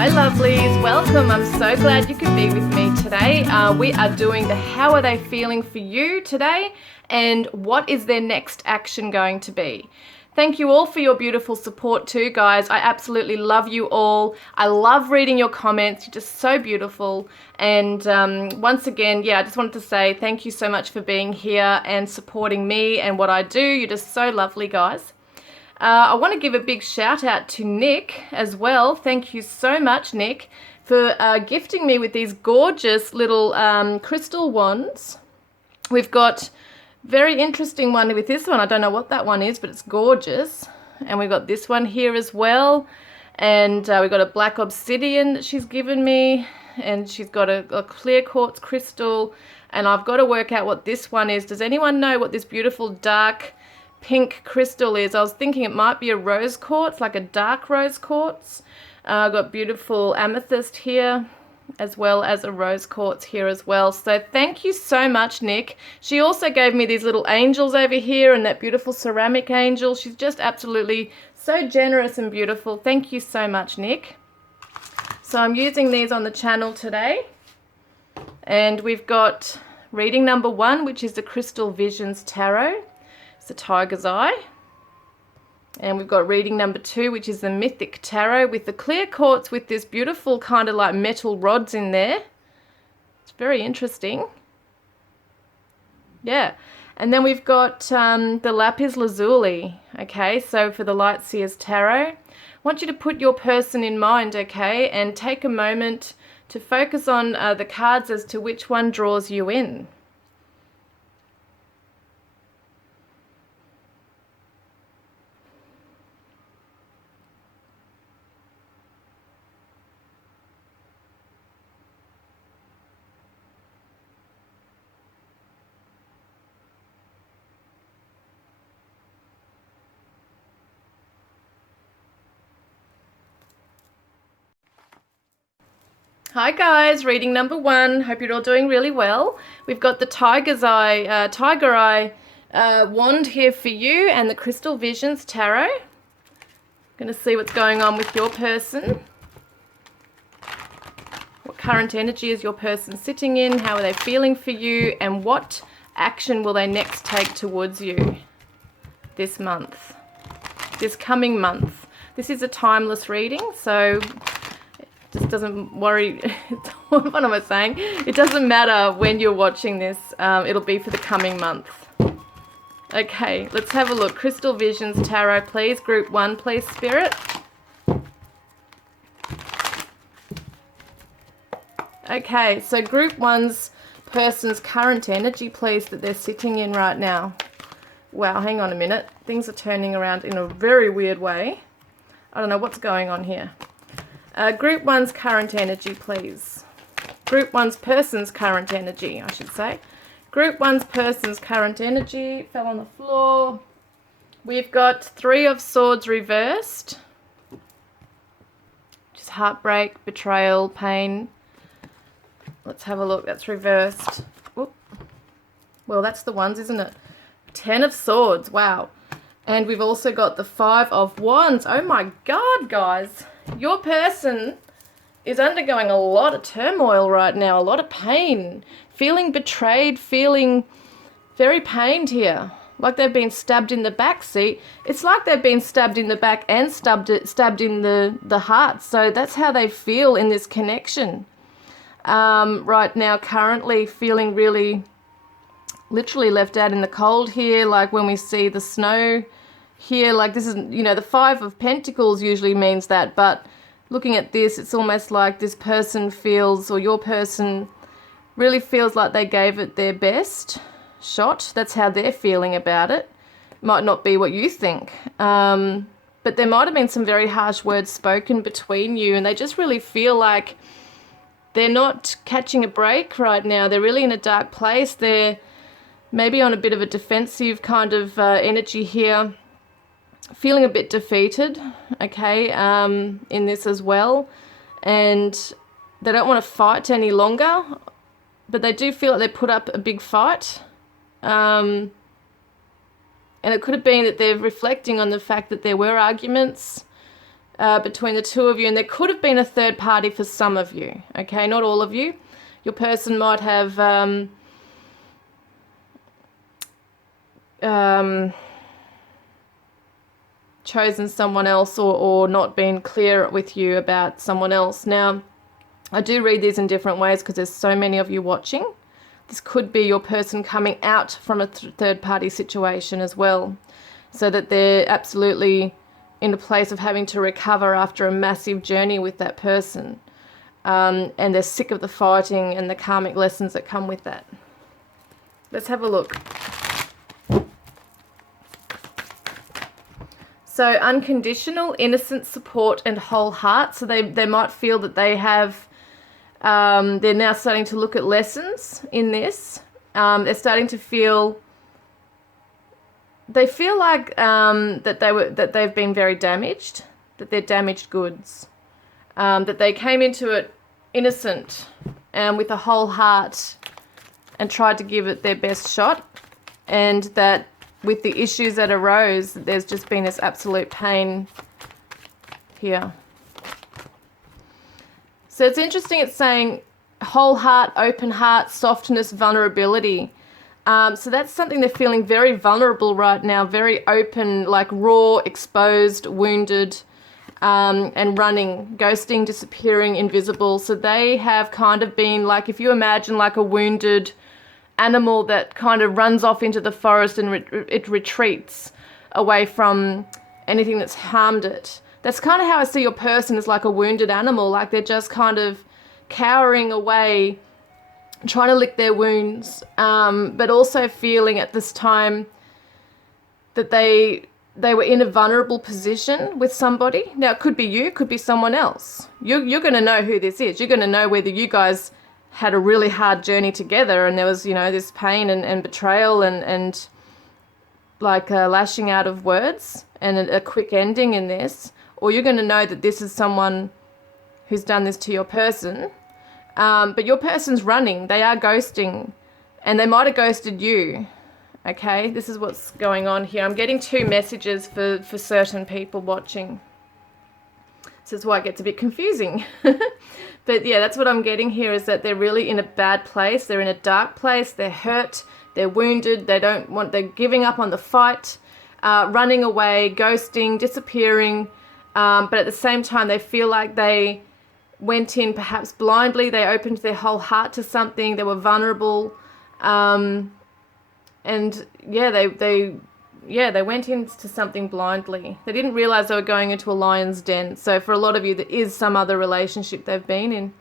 Hi lovelies, welcome. I'm so glad you could be with me today. We are doing the how are they feeling for you today and what is their next action going to be. Thank you all for your beautiful support too, guys. I absolutely love you all. I love reading your comments. You're just so beautiful. And once again, I just wanted to say thank you so much for being here and supporting me and what I do. You're just so lovely, guys. I want to give a big shout out to Nick as well. Thank you so much, Nick, for gifting me with these gorgeous little crystal wands. We've got very interesting one with this one. I don't know what that one is, but it's gorgeous. And we've got this one here as well. And we've got a black obsidian that she's given me. And she's got a clear quartz crystal. And I've got to work out what this one is. Does anyone know what this beautiful dark pink crystal is? I was thinking it might be a rose quartz, like a dark rose quartz. I've got beautiful amethyst here, as well as a rose quartz here as well. So thank you so much, Nick. She also gave me these little angels over here and that beautiful ceramic angel. She's just absolutely so generous and beautiful. Thank you so much, Nick. So I'm using these on the channel today. And we've got reading number 1, which is the Crystal Visions Tarot. It's the Tiger's Eye. And we've got reading number 2, which is the Mythic Tarot with the clear quartz with this beautiful kind of like metal rods in there. It's very interesting. Yeah. And then we've got the Lapis Lazuli. Okay, so for the Light Seers Tarot, I want you to put your person in mind, okay, and take a moment to focus on the cards as to which one draws you in. Hi guys, reading number 1. Hope you're all doing really well. We've got the Tiger Eye wand here for you and the Crystal Visions Tarot. Going to see what's going on with your person. What current energy is your person sitting in? How are they feeling for you? And what action will they next take towards you this month, this coming month? This is a timeless reading, so just doesn't worry. What am I saying? It doesn't matter when you're watching this. It'll be for the coming month. Okay, let's have a look. Crystal Visions Tarot, please. Group 1, please, Spirit. Okay, so Group 1's person's current energy, please, that they're sitting in right now. Wow, hang on a minute. Things are turning around in a very weird way. I don't know what's going on here. Group 1's current energy, please. Group 1's person's current energy, I should say. Group 1's person's current energy fell on the floor. We've got 3 of Swords reversed. Just heartbreak, betrayal, pain. Let's have a look. That's reversed. Whoop. Well, that's the ones, isn't it? 10 of Swords. Wow. And we've also got the 5 of Wands. Oh my God, guys. Your person is undergoing a lot of turmoil right now, a lot of pain, feeling betrayed, feeling very pained here, like they've been stabbed in the back. See, it's like they've been stabbed in the back and stabbed in the heart. So that's how they feel in this connection. Right now, currently feeling really literally left out in the cold here, like when we see the snow here, like this is, you know, the 5 of Pentacles usually means that, but looking at this, it's almost like this person feels, or your person really feels like they gave it their best shot. That's how they're feeling about it. Might not be what you think. But there might have been some very harsh words spoken between you, and they just really feel like they're not catching a break right now. They're really in a dark place. They're maybe on a bit of a defensive kind of energy here. Feeling a bit defeated, okay, in this as well. And they don't want to fight any longer, but they do feel like they put up a big fight. And it could have been that they're reflecting on the fact that there were arguments between the two of you, and there could have been a third party for some of you, okay, not all of you. Your person might have chosen someone else, or not been clear with you about someone else. Now, I do read these in different ways because there's so many of you watching. This could be your person coming out from a third-party situation as well, so that they're absolutely in a place of having to recover after a massive journey with that person. And they're sick of the fighting and the karmic lessons that come with that. Let's have a look. So unconditional, innocent support and whole heart. So they might feel that they have, they're now starting to look at lessons in this. They're starting to feel, they feel like that they've been very damaged, that they're damaged goods, that they came into it innocent and with a whole heart and tried to give it their best shot, and that with the issues that arose, there's just been this absolute pain here. So it's interesting, it's saying whole heart, open heart, softness, vulnerability. So that's something they're feeling very vulnerable right now, very open, like raw, exposed, wounded, and running, ghosting, disappearing, invisible. So they have kind of been like, if you imagine like a wounded animal that kind of runs off into the forest and it retreats away from anything that's harmed it. That's kind of how I see your person, as like a wounded animal, like they're just kind of cowering away, trying to lick their wounds, but also feeling at this time that they were in a vulnerable position with somebody. Now, it could be you, could be someone else. You're going to know who this is. You're going to know whether you guys had a really hard journey together and there was, you know, this pain and betrayal and like lashing out of words and a quick ending in this, or you're going to know that this is someone who's done this to your person. But your person's running, they are ghosting, and they might have ghosted you. Okay, this is what's going on here. I'm getting two messages for certain people watching. This is why it gets a bit confusing. But yeah, that's what I'm getting here, is that they're really in a bad place. They're in a dark place. They're hurt. They're wounded. They're giving up on the fight, running away, ghosting, disappearing. But at the same time, they feel like they went in perhaps blindly. They opened their whole heart to something. They were vulnerable. And yeah, they went into something blindly. They didn't realize they were going into a lion's den. So for a lot of you, there is some other relationship they've been in.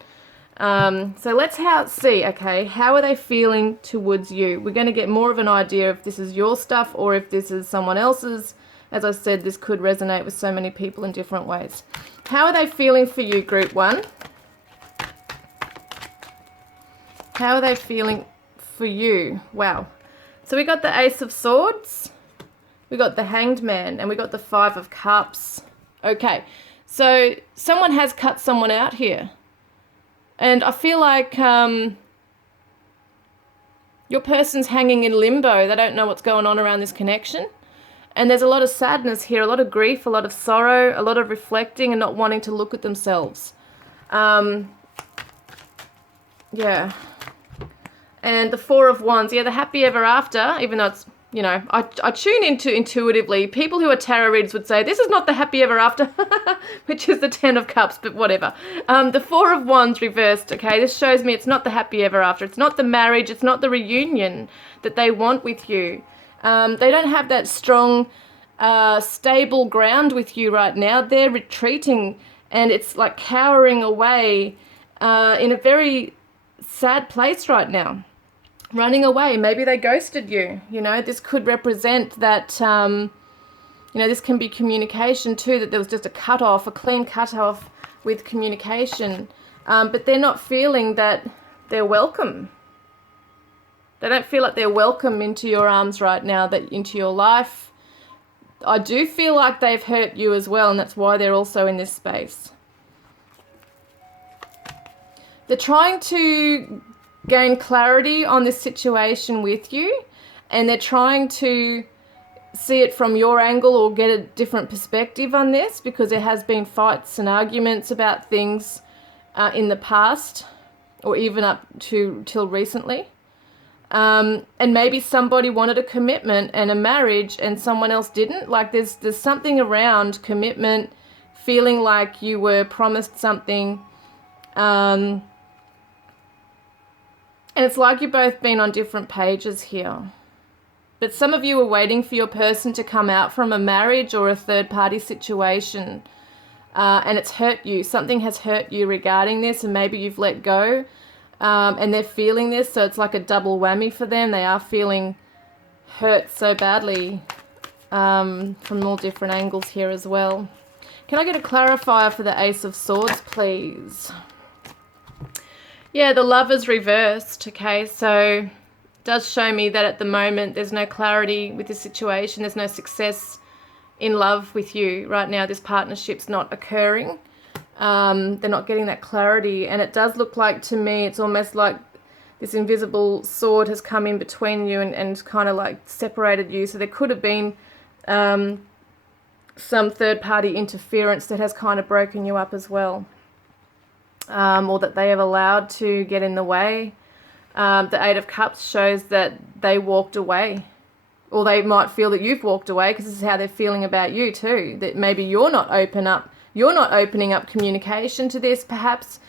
So let's see, okay, how are they feeling towards you? We're going to get more of an idea if this is your stuff or if this is someone else's. As I said, this could resonate with so many people in different ways. How are they feeling for you, group one? How are they feeling for you? Wow. So we got the Ace of Swords, we got the Hanged Man, and we got the Five of Cups. Okay, so someone has cut someone out here. And I feel like your person's hanging in limbo. They don't know what's going on around this connection. And there's a lot of sadness here, a lot of grief, a lot of sorrow, a lot of reflecting and not wanting to look at themselves. Yeah. And the Four of Wands, yeah, the happy ever after, even though it's, you know, I tune into intuitively. People who are tarot readers would say, this is not the happy ever after, which is the Ten of Cups, but whatever. The Four of Wands reversed, okay, this shows me it's not the happy ever after. It's not the marriage, it's not the reunion that they want with you. They don't have that strong, stable ground with you right now. They're retreating, and it's like cowering away in a very sad place right now. Running away. Maybe they ghosted you. You know, this could represent that, you know, this can be communication too, that there was just a cut-off, a clean cut-off with communication. But they're not feeling that they're welcome. They don't feel like they're welcome into your arms right now, that into your life. I do feel like they've hurt you as well, and that's why they're also in this space. They're trying to gain clarity on this situation with you, and they're trying to see it from your angle or get a different perspective on this, because there has been fights and arguments about things in the past, or even up to till recently. And maybe somebody wanted a commitment and a marriage and someone else didn't. Like there's something around commitment, feeling like you were promised something. And it's like you've both been on different pages here. But some of you are waiting for your person to come out from a marriage or a third-party situation. And it's hurt you. Something has hurt you regarding this, and maybe you've let go. And they're feeling this, so it's like a double whammy for them. They are feeling hurt so badly from all different angles here as well. Can I get a clarifier for the Ace of Swords, please? Yeah, the Lover's reversed, okay? So it does show me that at the moment there's no clarity with this situation. There's no success in love with you right now. This partnership's not occurring. They're not getting that clarity, and it does look like to me it's almost like this invisible sword has come in between you and kind of like separated you. So there could have been some third-party interference that has kind of broken you up as well, or that they have allowed to get in the way. The Eight of Cups shows that they walked away, or they might feel that you've walked away, because this is how they're feeling about you too, that maybe you're not opening up communication to this, perhaps,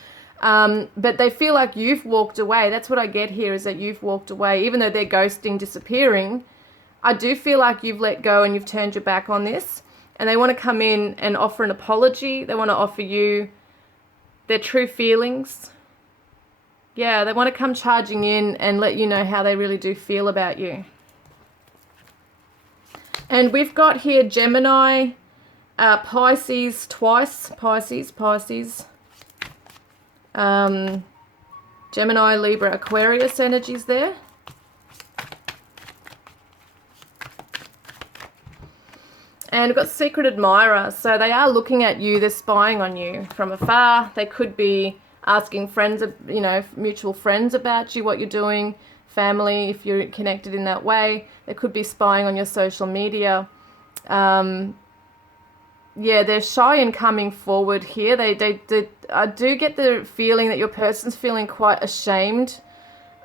but they feel like you've walked away. That's what I get here, is that you've walked away. Even though they're ghosting, disappearing, I do feel like you've let go and you've turned your back on this, and they want to come in and offer an apology. They want to offer you their true feelings. Yeah, they want to come charging in and let you know how they really do feel about you. And we've got here Gemini, Pisces twice, Pisces, Gemini, Libra, Aquarius energies there. And we've got Secret Admirer, so they are looking at you, they're spying on you from afar. They could be asking friends, you know, mutual friends about you, what you're doing, family, if you're connected in that way. They could be spying on your social media. Yeah, they're shy in coming forward here. I do get the feeling that your person's feeling quite ashamed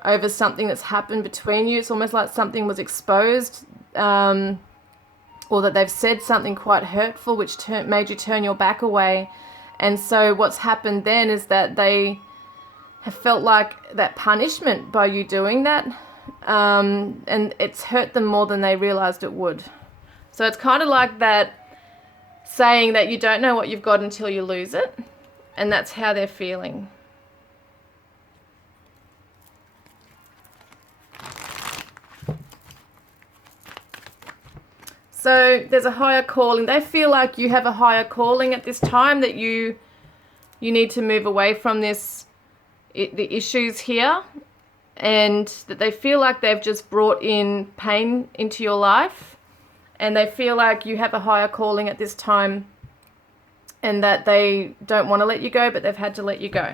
over something that's happened between you. It's almost like something was exposed, or that they've said something quite hurtful, which made you turn your back away. And so what's happened then is that they have felt like that punishment by you doing that, and it's hurt them more than they realized it would. So it's kind of like that saying that you don't know what you've got until you lose it, and that's how they're feeling. So there's a higher calling. They feel like you have a higher calling at this time, that you need to move away from the issues here, and that they feel like they've just brought in pain into your life, and they feel like you have a higher calling at this time, and that they don't want to let you go, but they've had to let you go.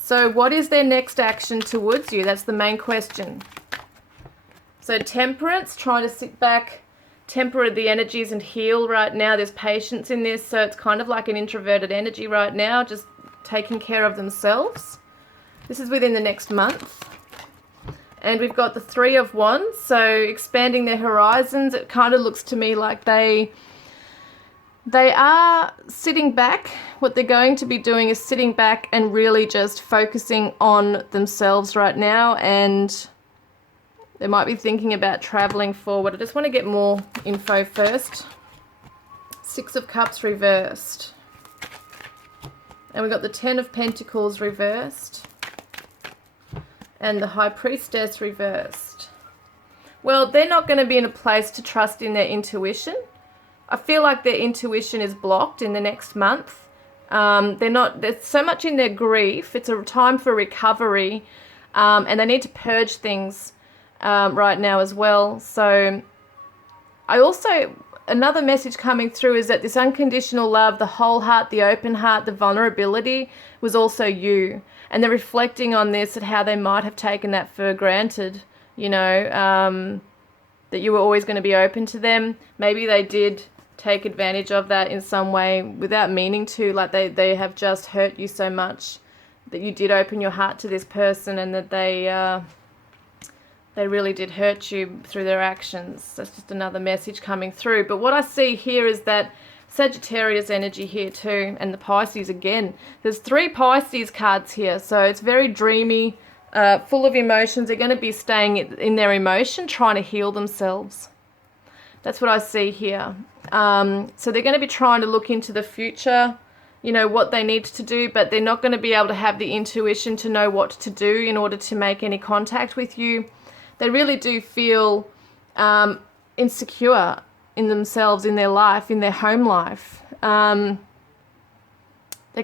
So what is their next action towards you? That's the main question. So Temperance, trying to sit back, temper the energies and heal right now. There's patience in this, so it's kind of like an introverted energy right now, just taking care of themselves. This is within the next month. And we've got the Three of Wands, so expanding their horizons. It kind of looks to me like they are sitting back. What they're going to be doing is sitting back and really just focusing on themselves right now, and they might be thinking about traveling forward. I just want to get more info first. Six of Cups reversed. And we've got the Ten of Pentacles reversed. And the High Priestess reversed. Well, they're not going to be in a place to trust in their intuition. I feel like their intuition is blocked in the next month. They're so much in their grief. It's a time for recovery. And they need to purge things right now as well. So another message coming through is that this unconditional love, the whole heart, the open heart, the vulnerability was also you. And they're reflecting on this and how they might have taken that for granted, you know. that you were always going to be open to them. Maybe they did take advantage of that in some way without meaning to, like they have just hurt you so much that you did open your heart to this person, and that they really did hurt you through their actions. That's just another message coming through. But what I see here is that Sagittarius energy here too, and the Pisces again. There's 3 Pisces cards here, so it's very dreamy, full of emotions. They're going to be staying in their emotion, trying to heal themselves. That's what I see here. So they're going to be trying to look into the future, you know, what they need to do, but they're not going to be able to have the intuition to know what to do in order to make any contact with you. They really do feel insecure in themselves, in their life, in their home life. They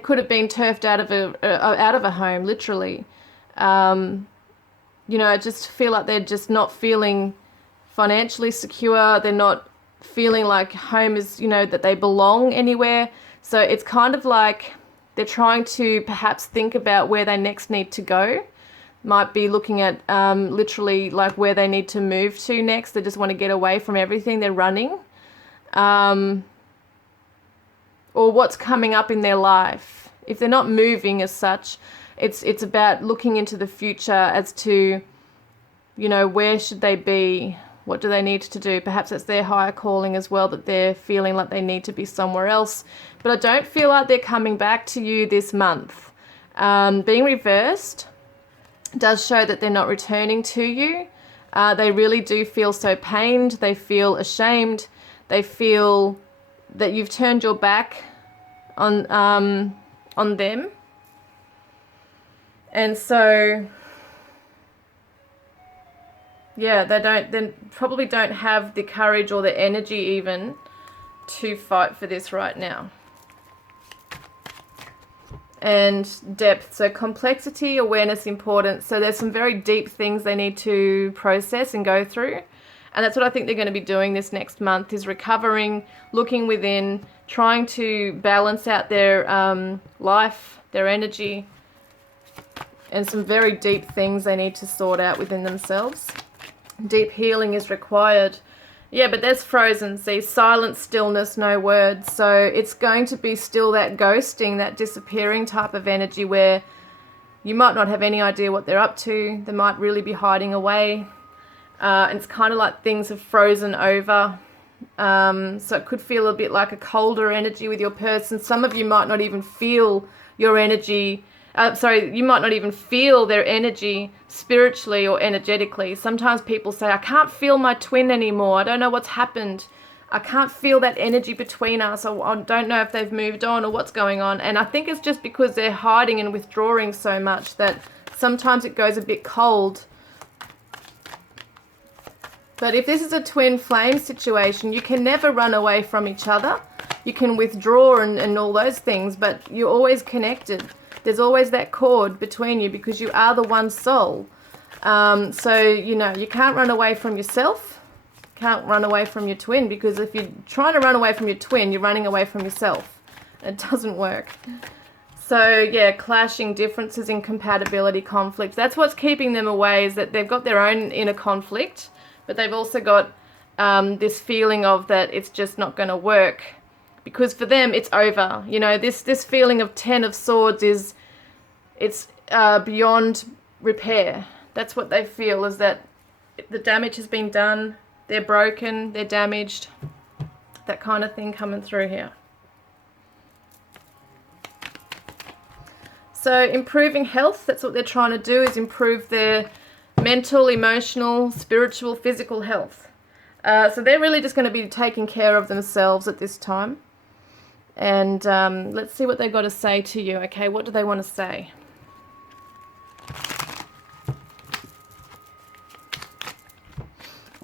could have been turfed out of a home, literally. You know, I just feel like they're just not feeling financially secure. They're not feeling like home is, you know, that they belong anywhere. So it's kind of like they're trying to perhaps think about where they next need to go. Might be looking at literally like where they need to move to next. They just want to get away from everything. They're running. Or what's coming up in their life. If they're not moving as such, it's about looking into the future as to, you know, where should they be? What do they need to do? Perhaps it's their higher calling as well, that they're feeling like they need to be somewhere else. But I don't feel like they're coming back to you this month. Being reversed does show that they're not returning to you. They really do feel so pained. They feel ashamed. They feel that you've turned your back on them. And so, yeah, they probably don't have the courage or the energy even to fight for this right now. And depth, so complexity, awareness, importance. So there's some very deep things they need to process and go through. And that's what I think they're going to be doing this next month, is recovering, looking within, trying to balance out their life, their energy, and some very deep things they need to sort out within themselves. Deep healing is required. Yeah, but there's frozen, see, silence, stillness, no words. So it's going to be still that ghosting, that disappearing type of energy where you might not have any idea what they're up to. They might really be hiding away. And it's kind of like things have frozen over. So it could feel a bit like a colder energy with your person. Some of you might not even feel your energy. You might not even feel their energy spiritually or energetically. Sometimes people say, I can't feel my twin anymore. I don't know what's happened. I can't feel that energy between us. I don't know if they've moved on or what's going on. And I think it's just because they're hiding and withdrawing so much that sometimes it goes a bit cold. But if this is a twin flame situation, you can never run away from each other. You can withdraw and all those things, but you're always connected. There's always that cord between you because you are the one soul. So, you know, you can't run away from yourself. Can't run away from your twin, because if you're trying to run away from your twin, you're running away from yourself. It doesn't work. So, yeah, clashing, differences, incompatibility, conflicts. That's what's keeping them away, is that they've got their own inner conflict, but they've also got this feeling of that it's just not going to work. Because for them, it's over. You know, this feeling of 10 of Swords it's beyond repair. That's what they feel, is that the damage has been done. They're broken. They're damaged. That kind of thing coming through here. So improving health, that's what they're trying to do, is improve their mental, emotional, spiritual, physical health. So they're really just going to be taking care of themselves at this time. And let's see what they've got to say to you. Okay, what do they want to say?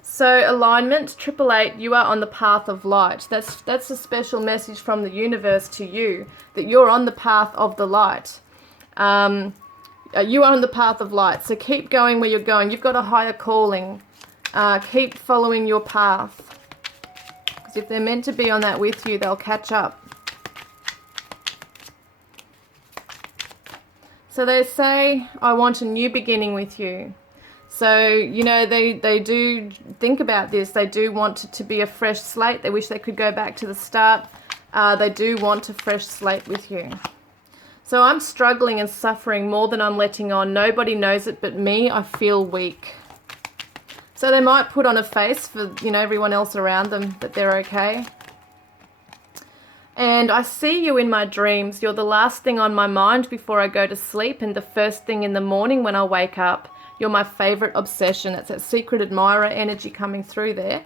So alignment, 888, you are on the path of light. That's a special message from the universe to you, that you're on the path of the light. You are on the path of light. So keep going where you're going. You've got a higher calling. Keep following your path. Because if they're meant to be on that with you, they'll catch up. So they say, I want a new beginning with you. So, you know, they do think about this. They do want it to be a fresh slate. They wish they could go back to the start. They do want a fresh slate with you. So I'm struggling and suffering more than I'm letting on. Nobody knows it but me. I feel weak. So they might put on a face for, you know, everyone else around them that they're okay. And I see you in my dreams. You're the last thing on my mind before I go to sleep and the first thing in the morning when I wake up. You're my favorite obsession. It's that secret admirer energy coming through there.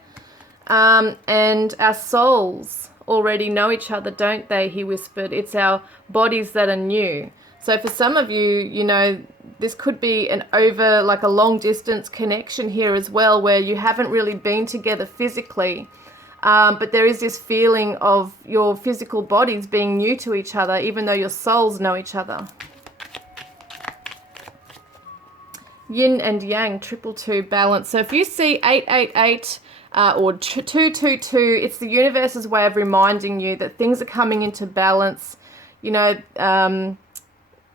And our souls already know each other, don't they? He whispered. It's our bodies that are new. So for some of you, you know, this could be like a long distance connection here as well, where you haven't really been together physically. But there is this feeling of your physical bodies being new to each other, even though your souls know each other. Yin and yang, 222 balance. So if you see 888 or 222, it's the universe's way of reminding you that things are coming into balance. You know, the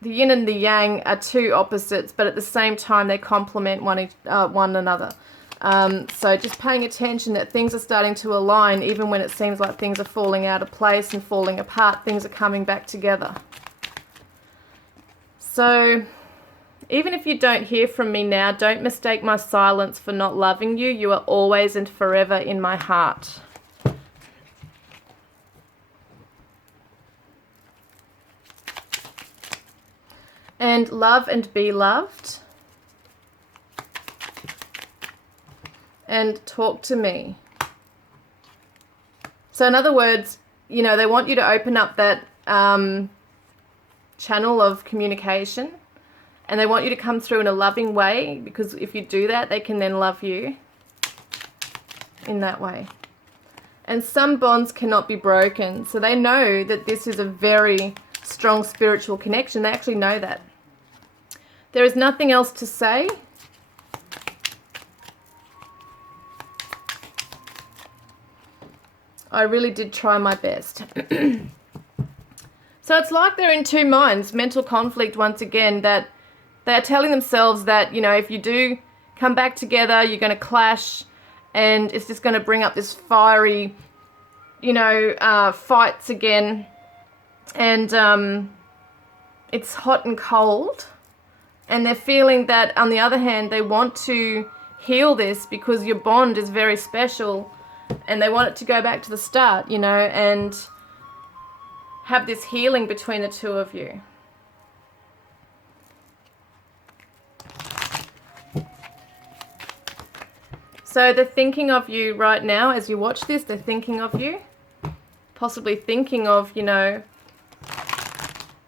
yin and the yang are two opposites, but at the same time they complement one another. So just paying attention that things are starting to align, even when it seems like things are falling out of place and falling apart, things are coming back together. So even if you don't hear from me now, don't mistake my silence for not loving you. You are always and forever in my heart. And love and be loved. And talk to me. So in other words, you know, they want you to open up that channel of communication, and they want you to come through in a loving way, because if you do that, they can then love you in that way. And some bonds cannot be broken. So they know that this is a very strong spiritual connection. They actually know that. There is nothing else to say. I really did try my best. So it's like they're in two minds, mental conflict once again, that they're telling themselves that, you know, if you do come back together, you're going to clash, and it's just going to bring up this fiery, you know, fights again. And it's hot and cold. And they're feeling that, on the other hand, they want to heal this because your bond is very special. And they want it to go back to the start, you know, and have this healing between the two of you. So they're thinking of you right now as you watch this. They're thinking of you. Possibly thinking of, you know,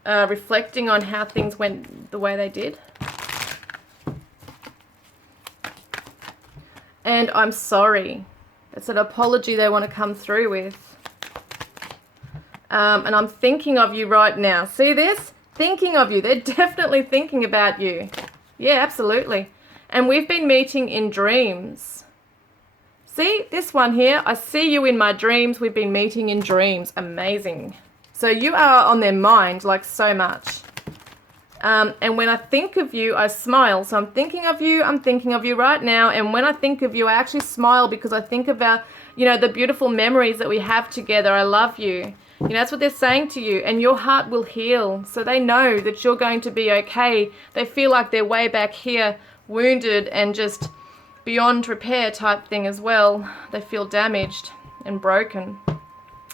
reflecting on how things went the way they did. And I'm sorry. It's an apology they want to come through with. And I'm thinking of you right now. See this? Thinking of you. They're definitely thinking about you. Yeah, absolutely. And we've been meeting in dreams. See, this one here. I see you in my dreams. We've been meeting in dreams. Amazing. So you are on their mind, like, so much. And when I think of you, I smile. So I'm thinking of you right now. And when I think of you, I actually smile because I think about, you know, the beautiful memories that we have together. I love you. You know, that's what they're saying to you. And your heart will heal. So they know that you're going to be okay. They feel like they're way back here, wounded and just beyond repair type thing as well. They feel damaged and broken.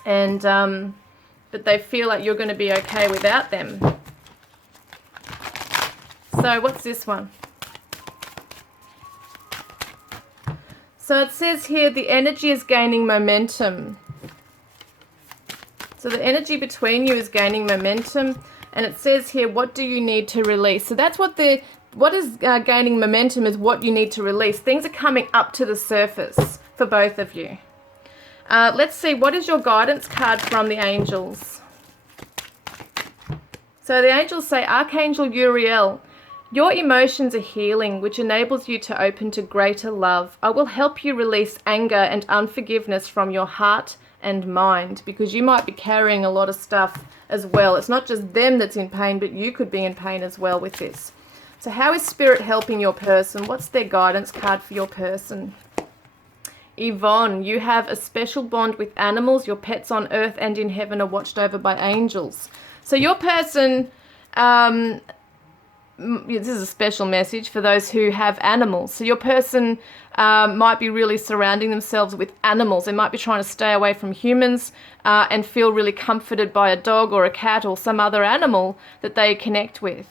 And, but they feel like you're going to be okay without them. So what's this one? So it says here the energy is gaining momentum. So the energy between you is gaining momentum, and it says here, what do you need to release? So that's what is gaining momentum is what you need to release. Things are coming up to the surface for both of you. Let's see, what is your guidance card from the angels? So the angels say, Archangel Uriel, your emotions are healing, which enables you to open to greater love. I will help you release anger and unforgiveness from your heart and mind, because you might be carrying a lot of stuff as well. It's not just them that's in pain, but you could be in pain as well with this. So how is Spirit helping your person? What's their guidance card for your person? Yvonne, you have a special bond with animals. Your pets on earth and in heaven are watched over by angels. So your person, this is a special message for those who have animals. So your person might be really surrounding themselves with animals. They might be trying to stay away from humans and feel really comforted by a dog or a cat or some other animal that they connect with.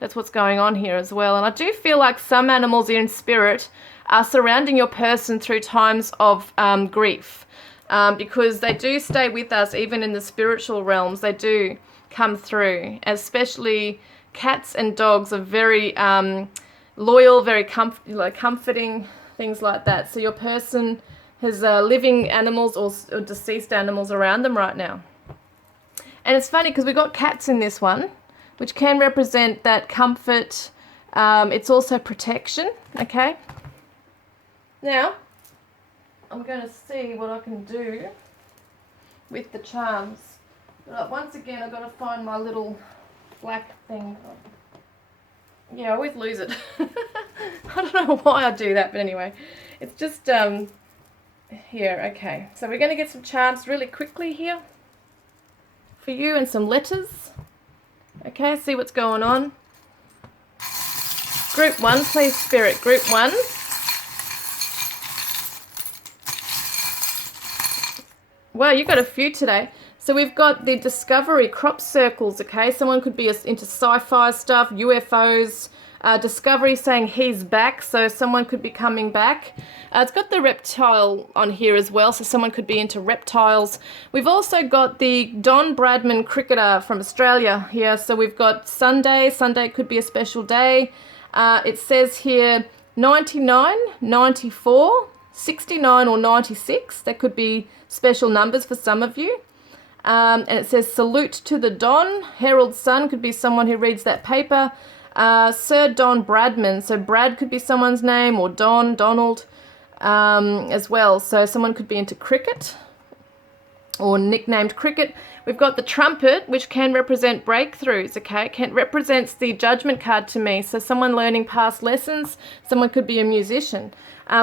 That's what's going on here as well. And I do feel like some animals in spirit are surrounding your person through times of grief, because they do stay with us even in the spiritual realms. They do come through, especially cats and dogs are very loyal, very comforting, things like that. So your person has living animals or deceased animals around them right now. And it's funny because we got cats in this one, which can represent that comfort. It's also protection, okay? Now, I'm going to see what I can do with the charms. But once again, I've got to find my little black thing. Yeah, I always lose it. I don't know why I do that, but anyway. It's just here, okay. So we're going to get some charms really quickly here for you and some letters. Okay, see what's going on. Group 1, please, Spirit. Group 1. Wow, you got a few today. So we've got the discovery crop circles, okay? Someone could be into sci-fi stuff, UFOs, discovery saying he's back, so someone could be coming back. It's got the reptile on here as well, so someone could be into reptiles. We've also got the Don Bradman cricketer from Australia here, so we've got Sunday. Sunday could be a special day. It says here 99, 94, 69 or 96. That could be special numbers for some of you. And it says salute to the Don. Herald's son could be someone who reads that paper. Sir Don Bradman, so Brad could be someone's name, or Don, Donald, as well. So someone could be into cricket or nicknamed cricket. We've got the trumpet, which can represent breakthroughs, okay? It represents the judgment card to me. So someone learning past lessons, someone could be a musician.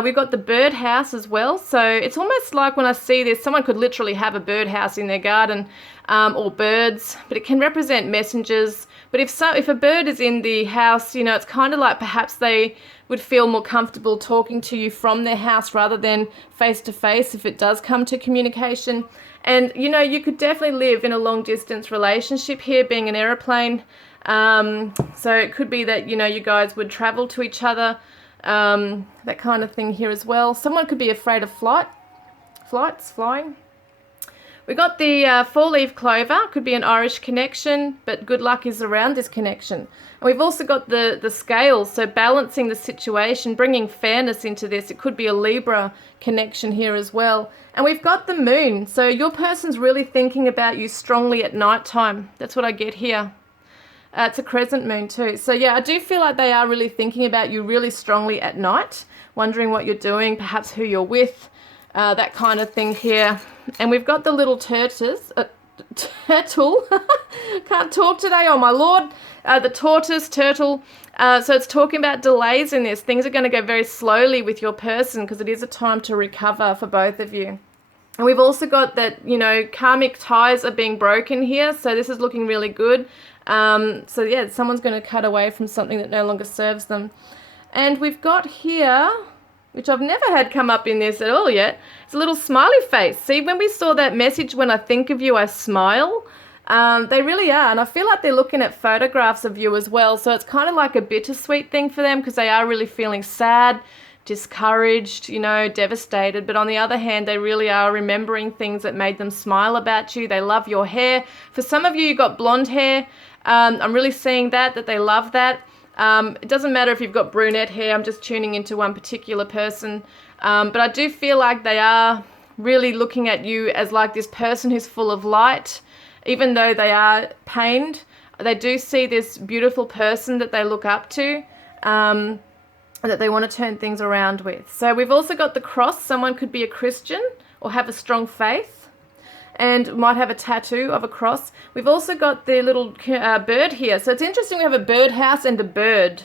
We've got the birdhouse as well. So it's almost like when I see this, someone could literally have a birdhouse in their garden, or birds, but it can represent messengers. But if a bird is in the house, you know, it's kind of like perhaps they would feel more comfortable talking to you from their house rather than face to face if it does come to communication. And, you know, you could definitely live in a long distance relationship here, being an aeroplane. So it could be that, you know, you guys would travel to each other. That kind of thing here as well. Someone could be afraid of flying. We got the four-leaf clover, could be an Irish connection, but good luck is around this connection. And we've also got the scales, so balancing the situation, bringing fairness into this. It could be a Libra connection here as well. And we've got the moon, so your person's really thinking about you strongly at night time. That's what I get here. It's a crescent moon too. So yeah, I do feel like they are really thinking about you really strongly at night, wondering what you're doing, perhaps who you're with, that kind of thing here. And we've got the little turtle. Can't talk today, oh my lord. The tortoise, turtle. So it's talking about delays in this. Things are going to go very slowly with your person because it is a time to recover for both of you. And we've also got that, you know, karmic ties are being broken here. So this is looking really good. So yeah, someone's going to cut away from something that no longer serves them. And we've got here, which I've never had come up in this at all yet, it's a little smiley face. See, when we saw that message, when I think of you, I smile. They really are. And I feel like they're looking at photographs of you as well. So it's kind of like a bittersweet thing for them because they are really feeling sad, discouraged, you know, devastated. But on the other hand, they really are remembering things that made them smile about you. They love your hair. For some of you, got blonde hair. I'm really seeing that they love that. It doesn't matter if you've got brunette hair. I'm just tuning into one particular person. But I do feel like they are really looking at you as like this person who's full of light. Even though they are pained, they do see this beautiful person that they look up to, that they want to turn things around with. So we've also got the cross. Someone could be a Christian or have a strong faith and might have a tattoo of a cross. We've also got the little bird here. So it's interesting we have a birdhouse and a bird.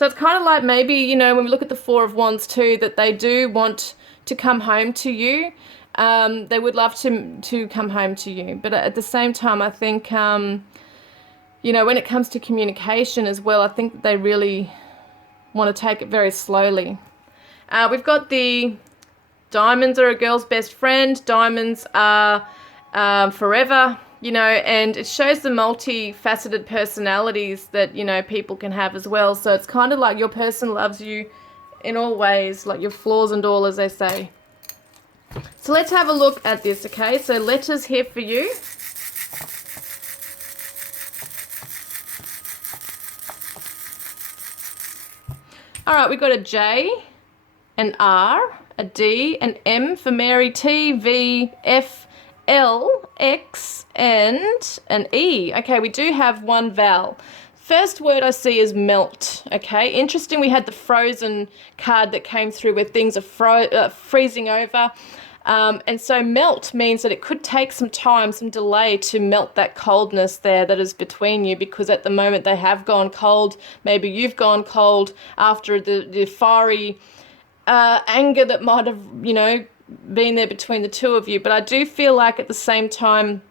So it's kind of like maybe, you know, when we look at the Four of Wands too, that they do want to come home to you. They would love to come home to you. But at the same time, I think, you know, when it comes to communication as well, I think that they really want to take it very slowly. We've got the diamonds are a girl's best friend. Diamonds are forever, you know, and it shows the multifaceted personalities that, you know, people can have as well. So it's kind of like your person loves you in all ways, like your flaws and all, as they say. So let's have a look at this, okay? So letters here for you. All right, we've got a J, an R, a D, an M for Mary, T, V, F, L, X, and an E. Okay, we do have one vowel. First word I see is melt. Okay, interesting. We had the frozen card that came through where things are freezing over. And so melt means that it could take some time, some delay to melt that coldness there that is between you, because at the moment they have gone cold. Maybe you've gone cold after the fiery anger that might have, you know, been there between the two of you. But I do feel like at the same time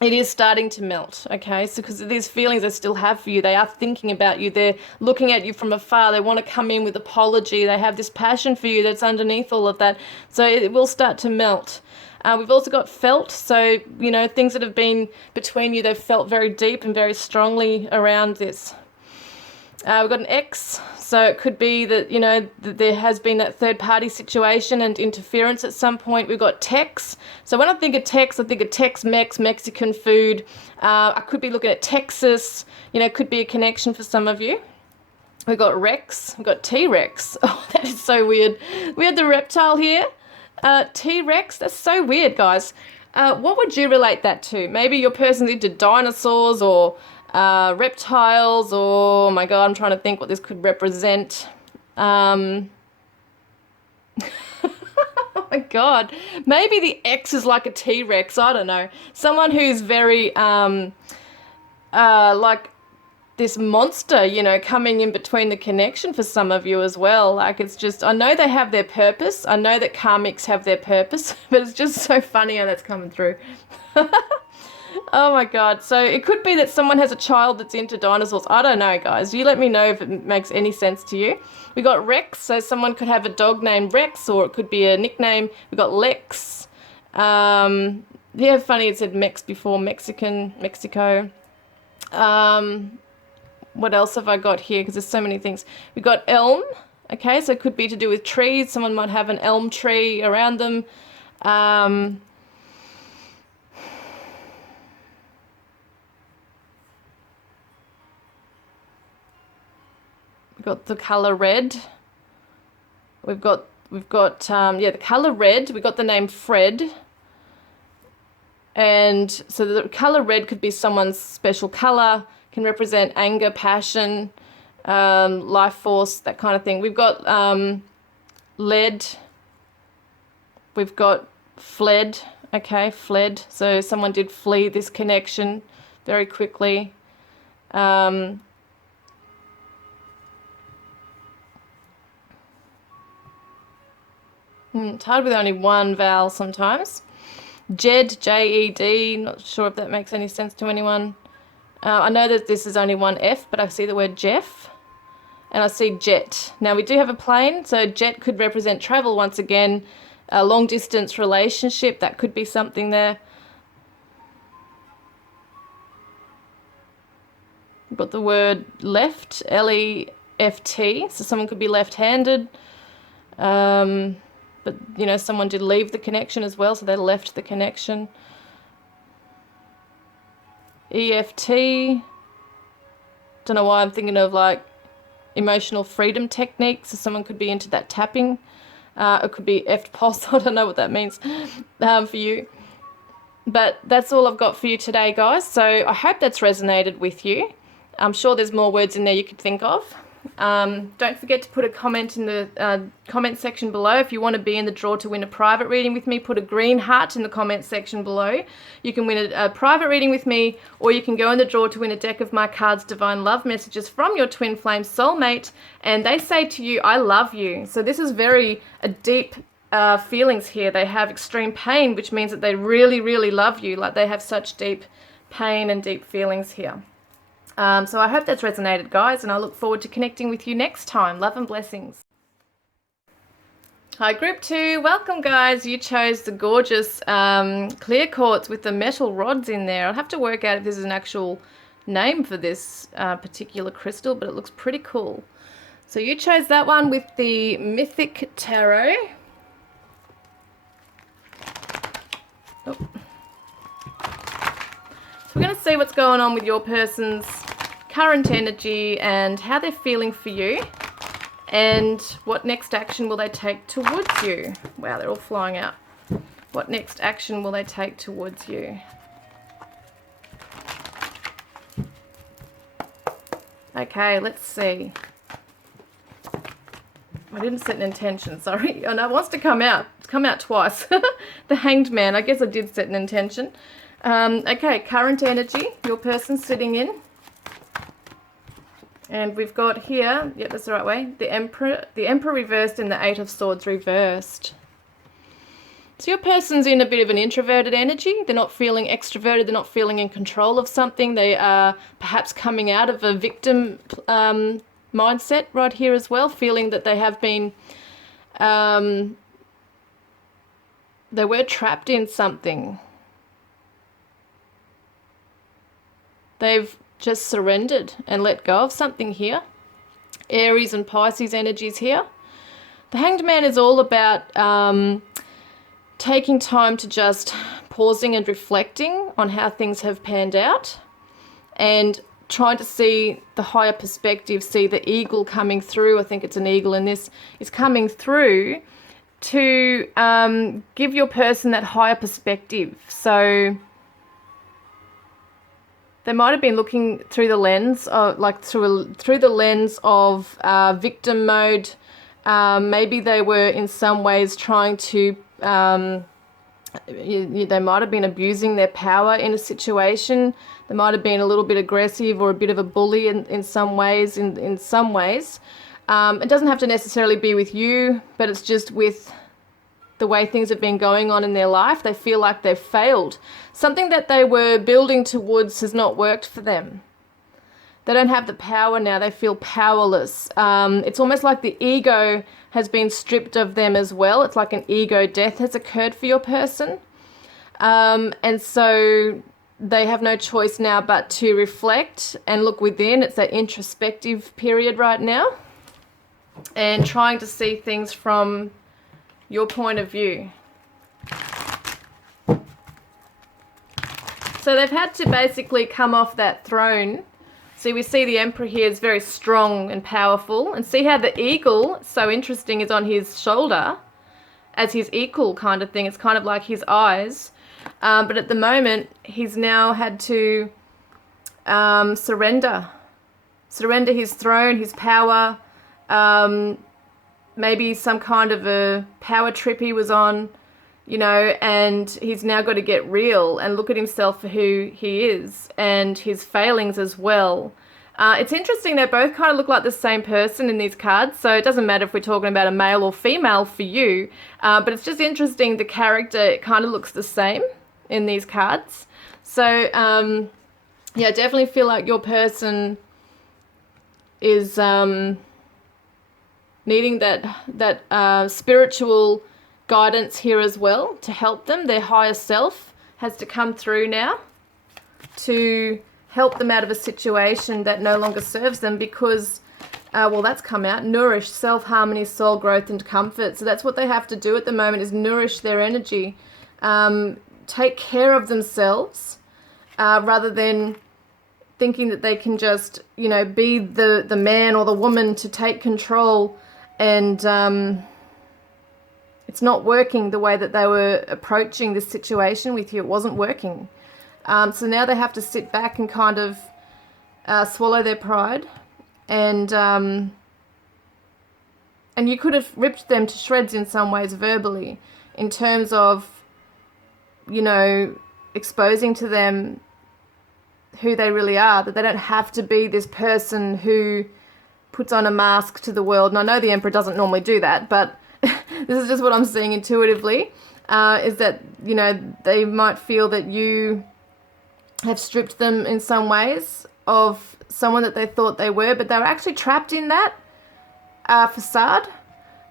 it is starting to melt, okay? So because these feelings they still have for you, they are thinking about you, they're looking at you from afar, they want to come in with apology, they have this passion for you that's underneath all of that, so it will start to melt. We've also got felt, so, you know, things that have been between you, they've felt very deep and very strongly around this. We've got an X, so it could be that, you know, that there has been that third-party situation and interference at some point. We've got Tex. So when I think of Tex, I think of Tex-Mex, Mexican food. I could be looking at Texas. You know, it could be a connection for some of you. We've got Rex. We've got T-Rex. Oh, that is so weird. We had the reptile here. T-Rex. That's so weird, guys. What would you relate that to? Maybe your person's into dinosaurs or reptiles, or oh my god, I'm trying to think what this could represent. Oh my god, maybe the X is like a T-Rex, I don't know, someone who's very like this monster, you know, coming in between the connection for some of you as well. Like, it's just, I know they have their purpose, I know that karmics have their purpose, but it's just so funny how that's coming through. Oh my god, so it could be that someone has a child that's into dinosaurs. I don't know, guys. You let me know if it makes any sense to you. We got Rex, so someone could have a dog named Rex, or it could be a nickname. We got Lex. Yeah, funny it said Mex before, Mexican, Mexico. What else have I got here? Because there's so many things. We got elm. Okay, so it could be to do with trees. Someone might have an elm tree around them. We've got the color red. We've got yeah, the color red. We've got the name Fred. And so the color red could be someone's special color, can represent anger, passion, life force, that kind of thing. We've got lead. We've got fled. Okay, fled. So someone did flee this connection very quickly. It's hard with only one vowel sometimes. Jed, J-E-D, not sure if that makes any sense to anyone. I know that this is only one F, but I see the word Jeff, and I see jet. Now, we do have a plane, so jet could represent travel once again, a long-distance relationship, that could be something there. We've got the word left, L-E-F-T, so someone could be left-handed. But, you know, someone did leave the connection as well, so they left the connection. EFT. Don't know why I'm thinking of, like, emotional freedom techniques. So someone could be into that tapping. It could be EFT-POS. I don't know what that means for you. But that's all I've got for you today, guys. So I hope that's resonated with you. I'm sure there's more words in there you could think of. Don't forget to put a comment in the comment section below. If you want to be in the draw to win a private reading with me, put a green heart in the comment section below. You can win a private reading with me, or you can go in the draw to win a deck of my cards, Divine Love Messages from your twin flame soulmate, and they say to you, I love you. So this is very deep feelings here. They have extreme pain, which means that they really, really love you. Like, they have such deep pain and deep feelings here. So I hope that's resonated, guys, and I look forward to connecting with you next time. Love and blessings. Hi, group 2. Welcome, guys. You chose the gorgeous clear quartz with the metal rods in there. I'll have to work out if this is an actual name for this particular crystal, but it looks pretty cool. So you chose that one with the Mythic Tarot. Oh. So we're going to see what's going on with your person's current energy and how they're feeling for you, and what next action will they take towards you. Wow, they're all flying out. What next action will they take towards you? Okay, let's see. I didn't set an intention, sorry. Oh no, it wants to come out. It's come out twice. The Hanged Man. I guess I did set an intention. Okay, current energy, your person's sitting in. And we've got here, yep, that's the right way, the Emperor reversed and the Eight of Swords reversed. So your person's in a bit of an introverted energy. They're not feeling extroverted. They're not feeling in control of something. They are perhaps coming out of a victim mindset right here as well, feeling that they have been, they were trapped in something. They've just surrendered and let go of something here. Aries and Pisces energies here. The Hanged Man is all about taking time to just pausing and reflecting on how things have panned out, and trying to see the higher perspective, see the eagle coming through. I think it's an eagle in this, is coming through to give your person that higher perspective. So they might have been looking through the lens of, like through the lens of victim mode. Maybe they were in some ways trying to, they might have been abusing their power in a situation. They might have been a little bit aggressive or a bit of a bully in some ways. In some ways, it doesn't have to necessarily be with you, but it's just with the way things have been going on in their life. They feel like they've failed. Something that they were building towards has not worked for them. They don't have the power now. They feel powerless. It's almost like the ego has been stripped of them as well. It's like an ego death has occurred for your person. And so they have no choice now but to reflect and look within. It's that introspective period right now, and trying to see things from your point of view. So they've had to basically come off that throne. See, we see the Emperor here is very strong and powerful, and see how the eagle, so interesting, is on his shoulder as his equal kind of thing. It's kind of like his eyes. But at the moment, he's now had to surrender his throne, his power. Maybe some kind of a power trip he was on, you know, and he's now got to get real and look at himself for who he is and his failings as well. It's interesting, they both kind of look like the same person in these cards, so it doesn't matter if we're talking about a male or female for you, but it's just interesting, the character kind of looks the same in these cards. So, yeah, definitely feel like your person is needing that spiritual guidance here as well to help them. Their higher self has to come through now to help them out of a situation that no longer serves them, because, well, that's come out. Nourish self-harmony, soul growth and comfort. So that's what they have to do at the moment, is nourish their energy. Take care of themselves rather than thinking that they can just, you know, be the man or the woman to take control, and it's not working the way that they were approaching this situation with you. It wasn't working. So now they have to sit back and kind of swallow their pride and And you could have ripped them to shreds in some ways verbally, in terms of, you know, exposing to them who they really are, that they don't have to be this person who puts on a mask to the world. And I know the Emperor doesn't normally do that, but this is just what I'm seeing intuitively, is that, you know, they might feel that you have stripped them in some ways of someone that they thought they were, but they were actually trapped in that facade.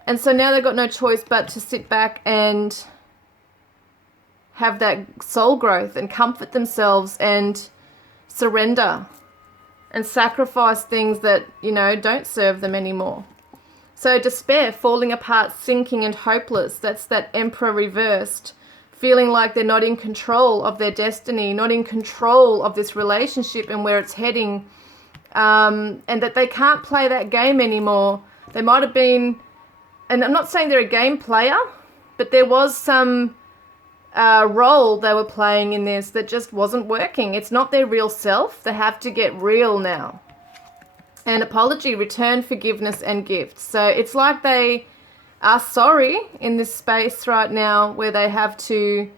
And so now they've got no choice but to sit back and have that soul growth and comfort themselves and surrender and sacrifice things that, you know, don't serve them anymore. So despair, falling apart, sinking and hopeless. That's that Emperor reversed. Feeling like they're not in control of their destiny, not in control of this relationship and where it's heading, and that they can't play that game anymore. They might have been, and I'm not saying they're a game player, but there was some role they were playing in this that just wasn't working. It's not their real self. They have to get real now. And apology, return, forgiveness and gifts. So it's like they are sorry in this space right now where they have to,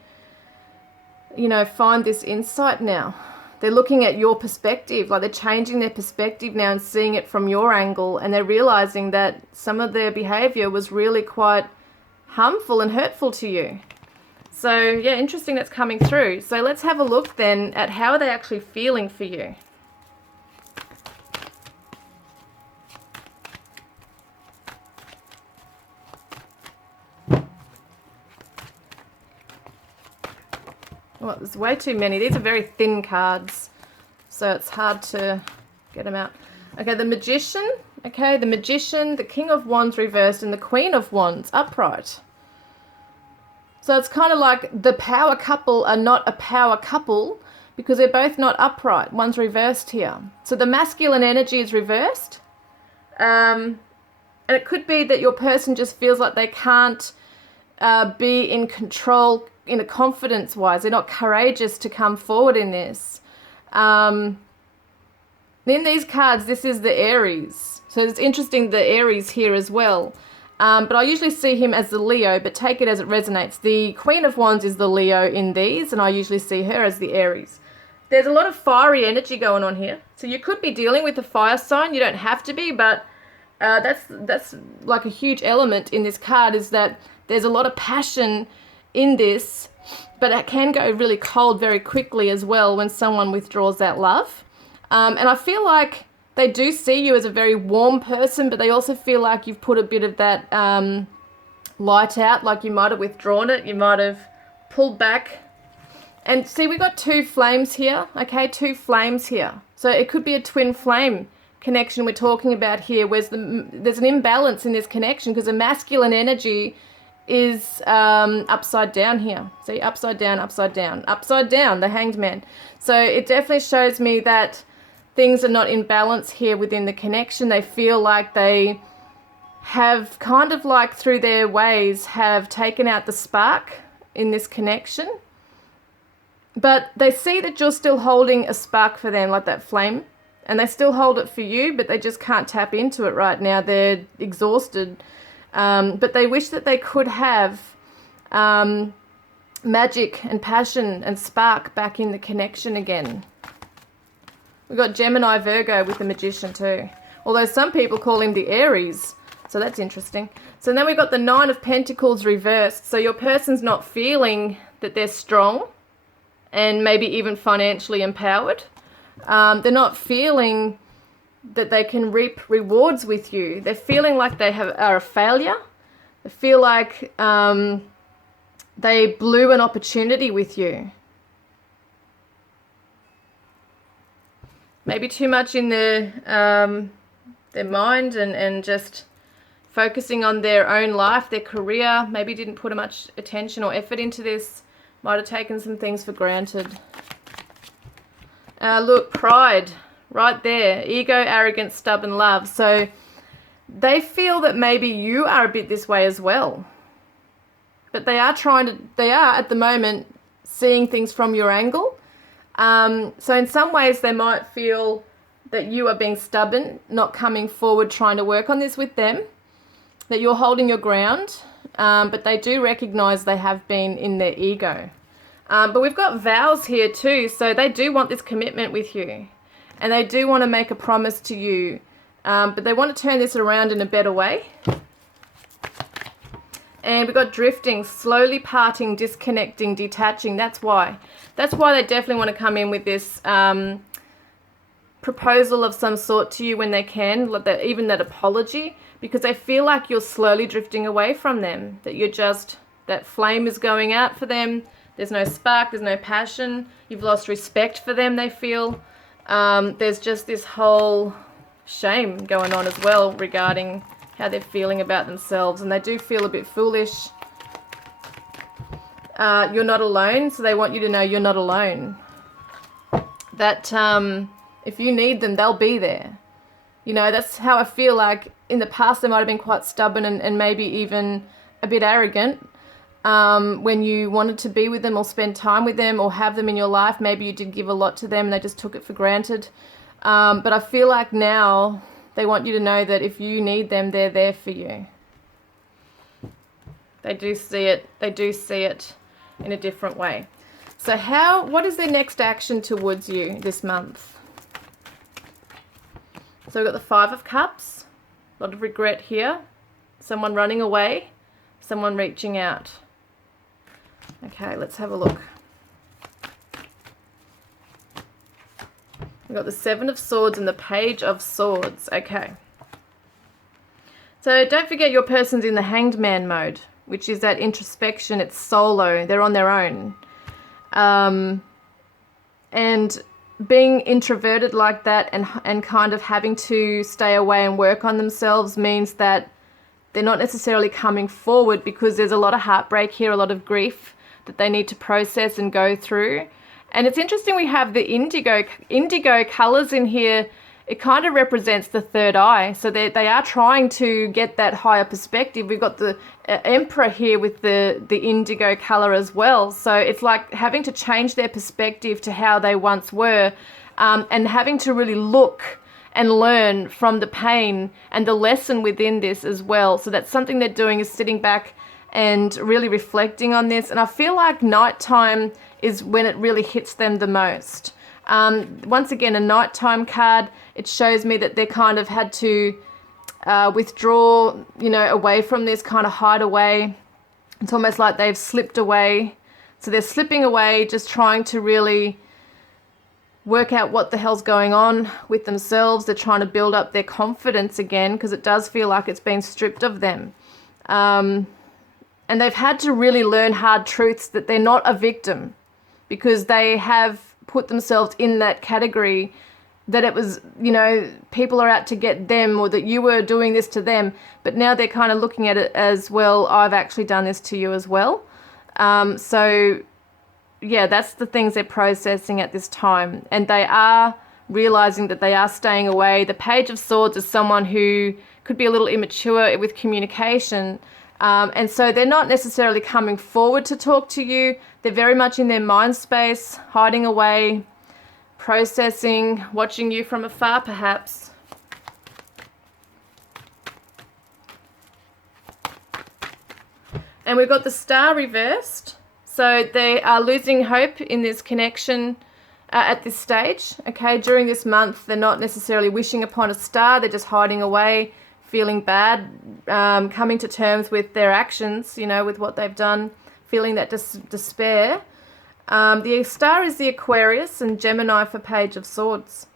you know, find this insight now. They're looking at your perspective, like they're changing their perspective now and seeing it from your angle, and they're realizing that some of their behavior was really quite harmful and hurtful to you. So yeah, interesting that's coming through. So let's have a look then at how are they actually feeling for you. Well, there's way too many. These are very thin cards, so it's hard to get them out. Okay, the Magician. Okay, the Magician, the King of Wands reversed, and the Queen of Wands upright. So it's kind of like the power couple are not a power couple because they're both not upright. One's reversed here. So the masculine energy is reversed. And it could be that your person just feels like they can't be in control in a confidence wise. They're not courageous to come forward in this. In these cards, this is the Aries. So it's interesting, the Aries here as well. But I usually see him as the Leo, but take it as it resonates. The Queen of Wands is the Leo in these, and I usually see her as the Aries. There's a lot of fiery energy going on here. So you could be dealing with a fire sign. You don't have to be, but that's like a huge element in this card, is that there's a lot of passion in this, but it can go really cold very quickly as well when someone withdraws that love. And I feel like they do see you as a very warm person, but they also feel like you've put a bit of that light out, like you might have withdrawn it, you might have pulled back. And see, we got two flames here, okay, two flames here. So it could be a twin flame connection we're talking about here, where there's an imbalance in this connection because the masculine energy is upside down here. See, upside down, upside down, upside down, the Hanged Man. So it definitely shows me that things are not in balance here within the connection. They feel like they have kind of like through their ways have taken out the spark in this connection. But they see that you're still holding a spark for them, like that flame. And they still hold it for you, but they just can't tap into it right now. They're exhausted. But they wish that they could have magic and passion and spark back in the connection again. We've got Gemini, Virgo with the Magician too. Although some people call him the Aries. So that's interesting. So then we've got the Nine of Pentacles reversed. So your person's not feeling that they're strong and maybe even financially empowered. They're not feeling that they can reap rewards with you. They're feeling like they are a failure. They feel like they blew an opportunity with you. Maybe too much in their mind and just focusing on their own life, their career. Maybe didn't put much attention or effort into this. Might have taken some things for granted. Look, pride, right there. Ego, arrogance, stubborn love. So they feel that maybe you are a bit this way as well. But they are at the moment seeing things from your angle. So in some ways they might feel that you are being stubborn, not coming forward, trying to work on this with them. that you're holding your ground, but they do recognize they have been in their ego. But we've got vows here too, so they do want this commitment with you. And they do want to make a promise to you, but they want to turn this around in a better way. And we've got drifting, slowly parting, disconnecting, detaching. That's why. That's why they definitely want to come in with this proposal of some sort to you when they can, even that apology, because they feel like you're slowly drifting away from them, that you're just, that flame is going out for them. There's no spark, there's no passion. You've lost respect for them, they feel. There's just this whole shame going on as well regarding how they're feeling about themselves, and they do feel a bit foolish. You're not alone, so they want you to know you're not alone. That if you need them, they'll be there. You know, that's how I feel like in the past they might have been quite stubborn and maybe even a bit arrogant. When you wanted to be with them or spend time with them or have them in your life, maybe you did give a lot to them and they just took it for granted. But I feel like now they want you to know that if you need them, they're there for you. They do see it. They do see it in a different way. So what is their next action towards you this month? So we've got the 5 of Cups, a lot of regret here, someone running away, someone reaching out. Okay, let's have a look. We've got the 7 of Swords and the Page of Swords. Okay. So don't forget your person's in the Hanged Man mode, which is that introspection. It's solo. They're on their own. And being introverted like that and kind of having to stay away and work on themselves means that they're not necessarily coming forward because there's a lot of heartbreak here, a lot of grief that they need to process and go through. And it's interesting we have the indigo colors in here. It kind of represents the third eye. So they are trying to get that higher perspective. We've got the Emperor here with the indigo color as well. So it's like having to change their perspective to how they once were, and having to really look and learn from the pain and the lesson within this as well. So that's something they're doing, is sitting back and really reflecting on this. And I feel like nighttime is when it really hits them the most. Once again, a nighttime card, it shows me that they kind of had to withdraw, away from this, kind of hide away. It's almost like they've slipped away. So they're slipping away, just trying to really work out what the hell's going on with themselves. They're trying to build up their confidence again, because it does feel like it's been stripped of them. And they've had to really learn hard truths, that they're not a victim, because they have put themselves in that category that it was, people are out to get them, or that you were doing this to them. But now they're kind of looking at it as, well, I've actually done this to you as well. So yeah, that's the things they're processing at this time. And they are realizing that they are staying away. The Page of Swords is someone who could be a little immature with communication. And so they're not necessarily coming forward to talk to you. They're very much in their mind space, hiding away, processing, watching you from afar perhaps. And we've got the Star reversed. So they are losing hope in this connection at this stage. Okay, during this month, they're not necessarily wishing upon a star. They're just hiding away, feeling bad, coming to terms with their actions, with what they've done, feeling that despair. The star is the Aquarius, and Gemini for Page of Swords.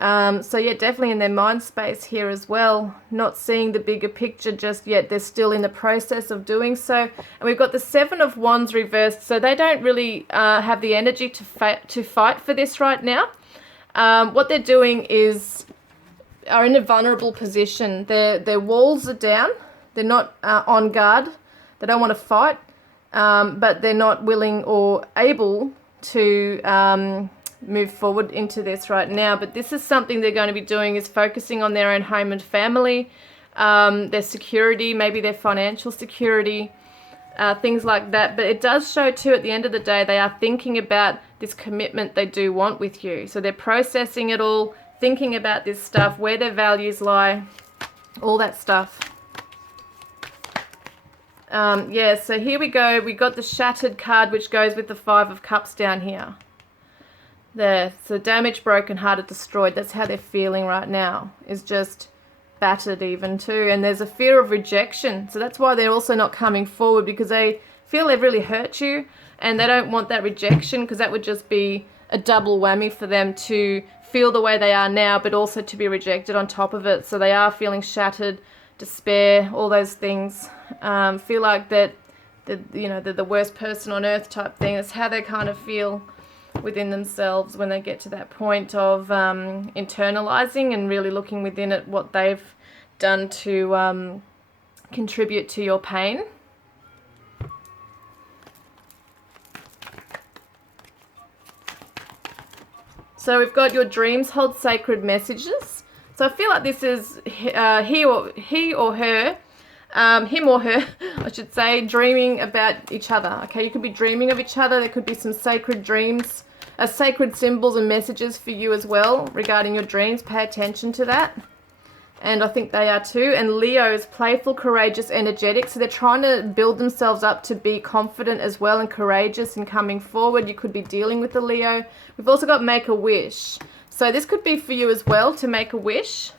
So yeah, definitely in their mind space here as well, not seeing the bigger picture just yet. They're still in the process of doing so. And we've got the 7 of Wands reversed, so they don't really have the energy to fight for this right now. What they're doing are in a vulnerable position. Their walls are down. They're not on guard. They don't want to fight, but they're not willing or able to move forward into this right now. But this is something they're going to be doing, is focusing on their own home and family, their security, maybe their financial security, things like that. But it does show too, at the end of the day, they are thinking about this commitment they do want with you. So they're processing it all, thinking about this stuff, where their values lie, all that stuff. Yeah, so here we go. We got the Shattered card, which goes with the Five of Cups down here. There, so damaged, broken, hearted, destroyed. That's how they're feeling right now, is just battered even too. And there's a fear of rejection. So that's why they're also not coming forward, because they feel they've really hurt you and they don't want that rejection, because that would just be a double whammy for them to feel the way they are now, but also to be rejected on top of it. So they are feeling shattered, despair, all those things. Feel like that, they're the worst person on earth type thing. That's how they kind of feel within themselves when they get to that point of internalizing and really looking within at what they've done to contribute to your pain. So we've got your dreams hold sacred messages. So I feel like this is he or her, him or her, I should say, dreaming about each other. Okay, you could be dreaming of each other. There could be some sacred dreams, sacred symbols and messages for you as well regarding your dreams. Pay attention to that. And I think they are too. And Leo is playful, courageous, energetic. So they're trying to build themselves up to be confident as well and courageous in coming forward. You could be dealing with the Leo. We've also got make a wish. So this could be for you as well, to make a wish.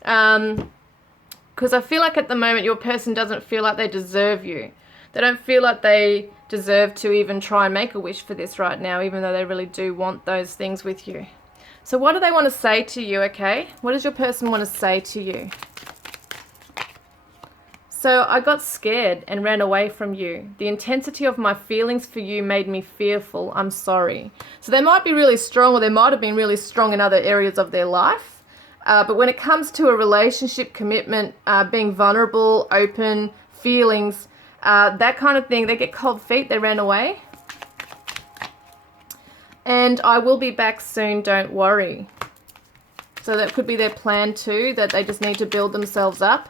Because I feel like at the moment your person doesn't feel like they deserve you. They don't feel like they deserve to even try and make a wish for this right now, even though they really do want those things with you. So what do they want to say to you, okay? What does your person want to say to you? So I got scared and ran away from you. The intensity of my feelings for you made me fearful. I'm sorry. So they might be really strong, or they might have been really strong in other areas of their life. But when it comes to a relationship, commitment, being vulnerable, open, feelings, that kind of thing, they get cold feet, they ran away. And I will be back soon, don't worry. So that could be their plan too, that they just need to build themselves up.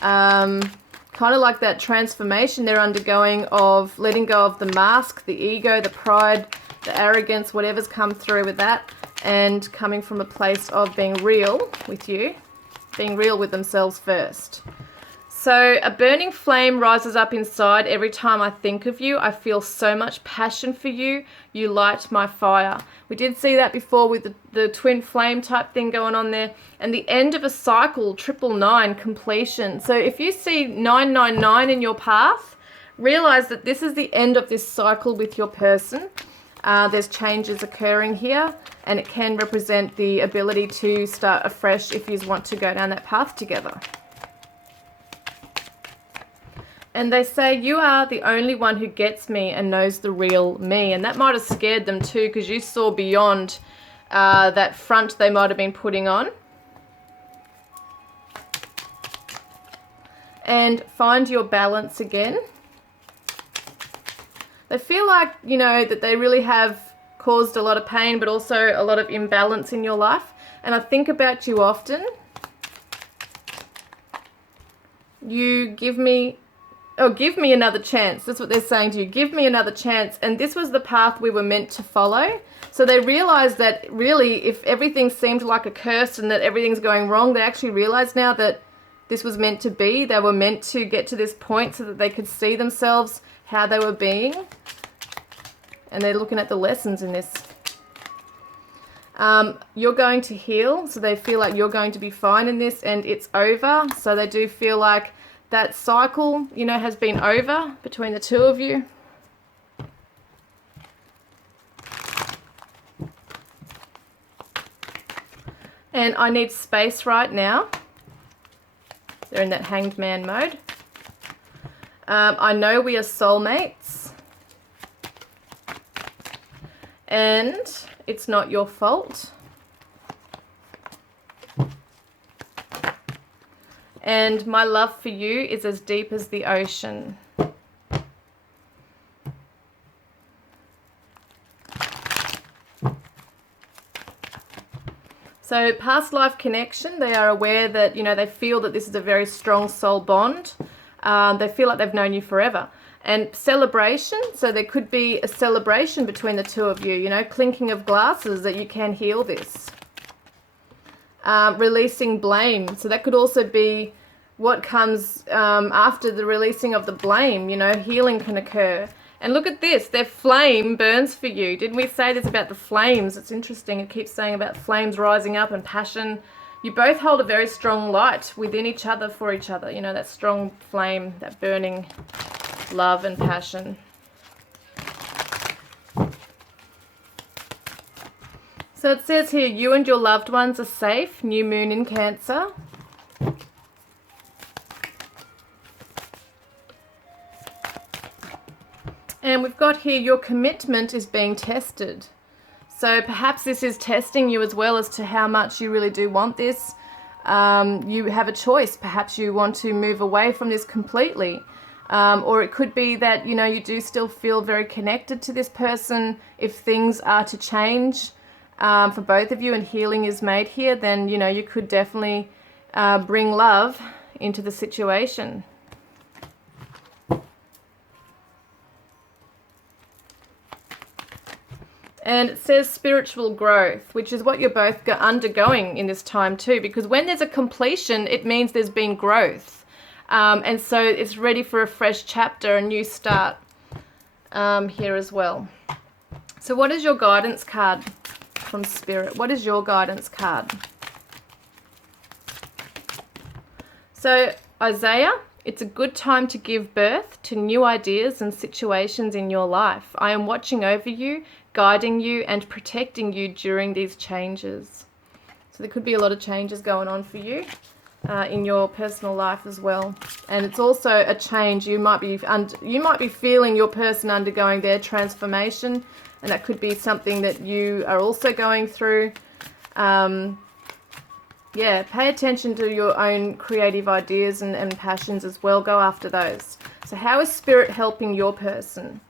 Kind of like that transformation they're undergoing of letting go of the mask, the ego, the pride, the arrogance, whatever's come through with that, and coming from a place of being real with you, being real with themselves first. So a burning flame rises up inside every time I think of you. I feel so much passion for you. You light my fire. We did see that before with the twin flame type thing going on there. And the end of a cycle, 999, completion. So if you see 999 in your path, realize that this is the end of this cycle with your person. There's changes occurring here, and it can represent the ability to start afresh if you want to go down that path together. And they say, you are the only one who gets me and knows the real me. And that might have scared them too, because you saw beyond that front they might have been putting on. And find your balance again. They feel like, that they really have caused a lot of pain, but also a lot of imbalance in your life. And I think about you often. You give me another chance. That's what they're saying to you. Give me another chance. And this was the path we were meant to follow. So they realized that really, if everything seemed like a curse and that everything's going wrong, they actually realize now that this was meant to be. They were meant to get to this point so that they could see themselves how they were being. And they're looking at the lessons in this. You're going to heal. So they feel like you're going to be fine in this, and it's over. So they do feel like that cycle, has been over between the two of you. And I need space right now. They're in that hanged man mode. I know we are soulmates. And it's not your fault. And my love for you is as deep as the ocean. So past life connection, they are aware that, they feel that this is a very strong soul bond. They feel like they've known you forever. And celebration, so there could be a celebration between the two of you, clinking of glasses that you can heal this. Releasing blame, so that could also be what comes after the releasing of the blame. You know, healing can occur. And look at this, their flame burns for you. Didn't we say this about the flames? It's interesting, it keeps saying about flames rising up and passion. You both hold a very strong light within each other for each other. You know, that strong flame, that burning love and passion. So it says here, you and your loved ones are safe. New moon in Cancer. And we've got here, your commitment is being tested. So perhaps this is testing you as well as to how much you really do want this. You have a choice. Perhaps you want to move away from this completely. Or it could be that, you know, you do still feel very connected to this person. If things are to change for both of you and healing is made here, then, you know, you could definitely bring love into the situation. And it says spiritual growth, which is what you're both undergoing in this time too, because when there's a completion, it means there's been growth. And so it's ready for a fresh chapter, a new start here as well. So what is your guidance card from Spirit? What is your guidance card? So Isaiah, it's a good time to give birth to new ideas and situations in your life. I am watching over you, guiding you and protecting you during these changes. So there could be a lot of changes going on for you in your personal life as well. And it's also a change. You might be feeling your person undergoing their transformation, and that could be something that you are also going through. Yeah, pay attention to your own creative ideas and passions as well. Go after those. So how is Spirit helping your person?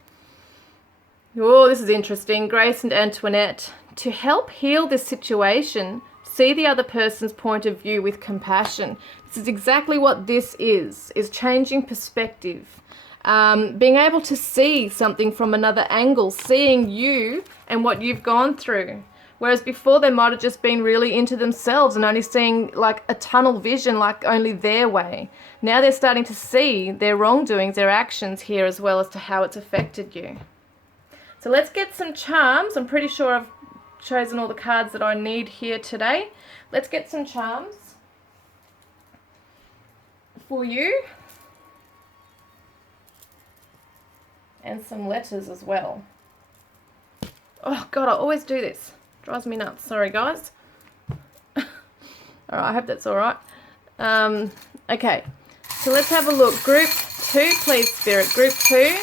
Oh, this is interesting. Grace and Antoinette. To help heal this situation, see the other person's point of view with compassion. This is exactly what this is changing perspective. Being able to see something from another angle, seeing you and what you've gone through. Whereas before they might have just been really into themselves and only seeing like a tunnel vision, like only their way. Now they're starting to see their wrongdoings, their actions here as well as to how it's affected you. So let's get some charms. I'm pretty sure I've chosen all the cards that I need here today. Let's get some charms for you. And some letters as well. Oh God, I always do this. Drives me nuts. Sorry guys. Alright, I hope that's alright. Okay, so let's have a look. Group 2, please Spirit. Group 2.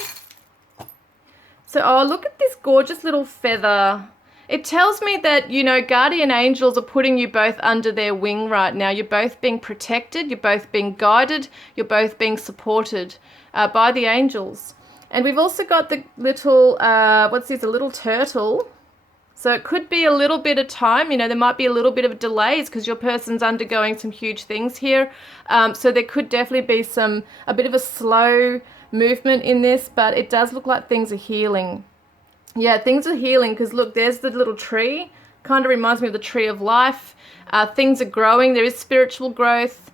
So, oh, look at this gorgeous little feather. It tells me that, you know, guardian angels are putting you both under their wing right now. You're both being protected. You're both being guided. You're both being supported by the angels. And we've also got the little, what's this, a little turtle. So it could be a little bit of time. You know, there might be a little bit of delays because your person's undergoing some huge things here. So there could definitely be a bit of a slow movement in this, but it does look like things are healing. Yeah, things are healing because look, there's the little tree. Kind of reminds me of the tree of life. Things are growing. There is spiritual growth,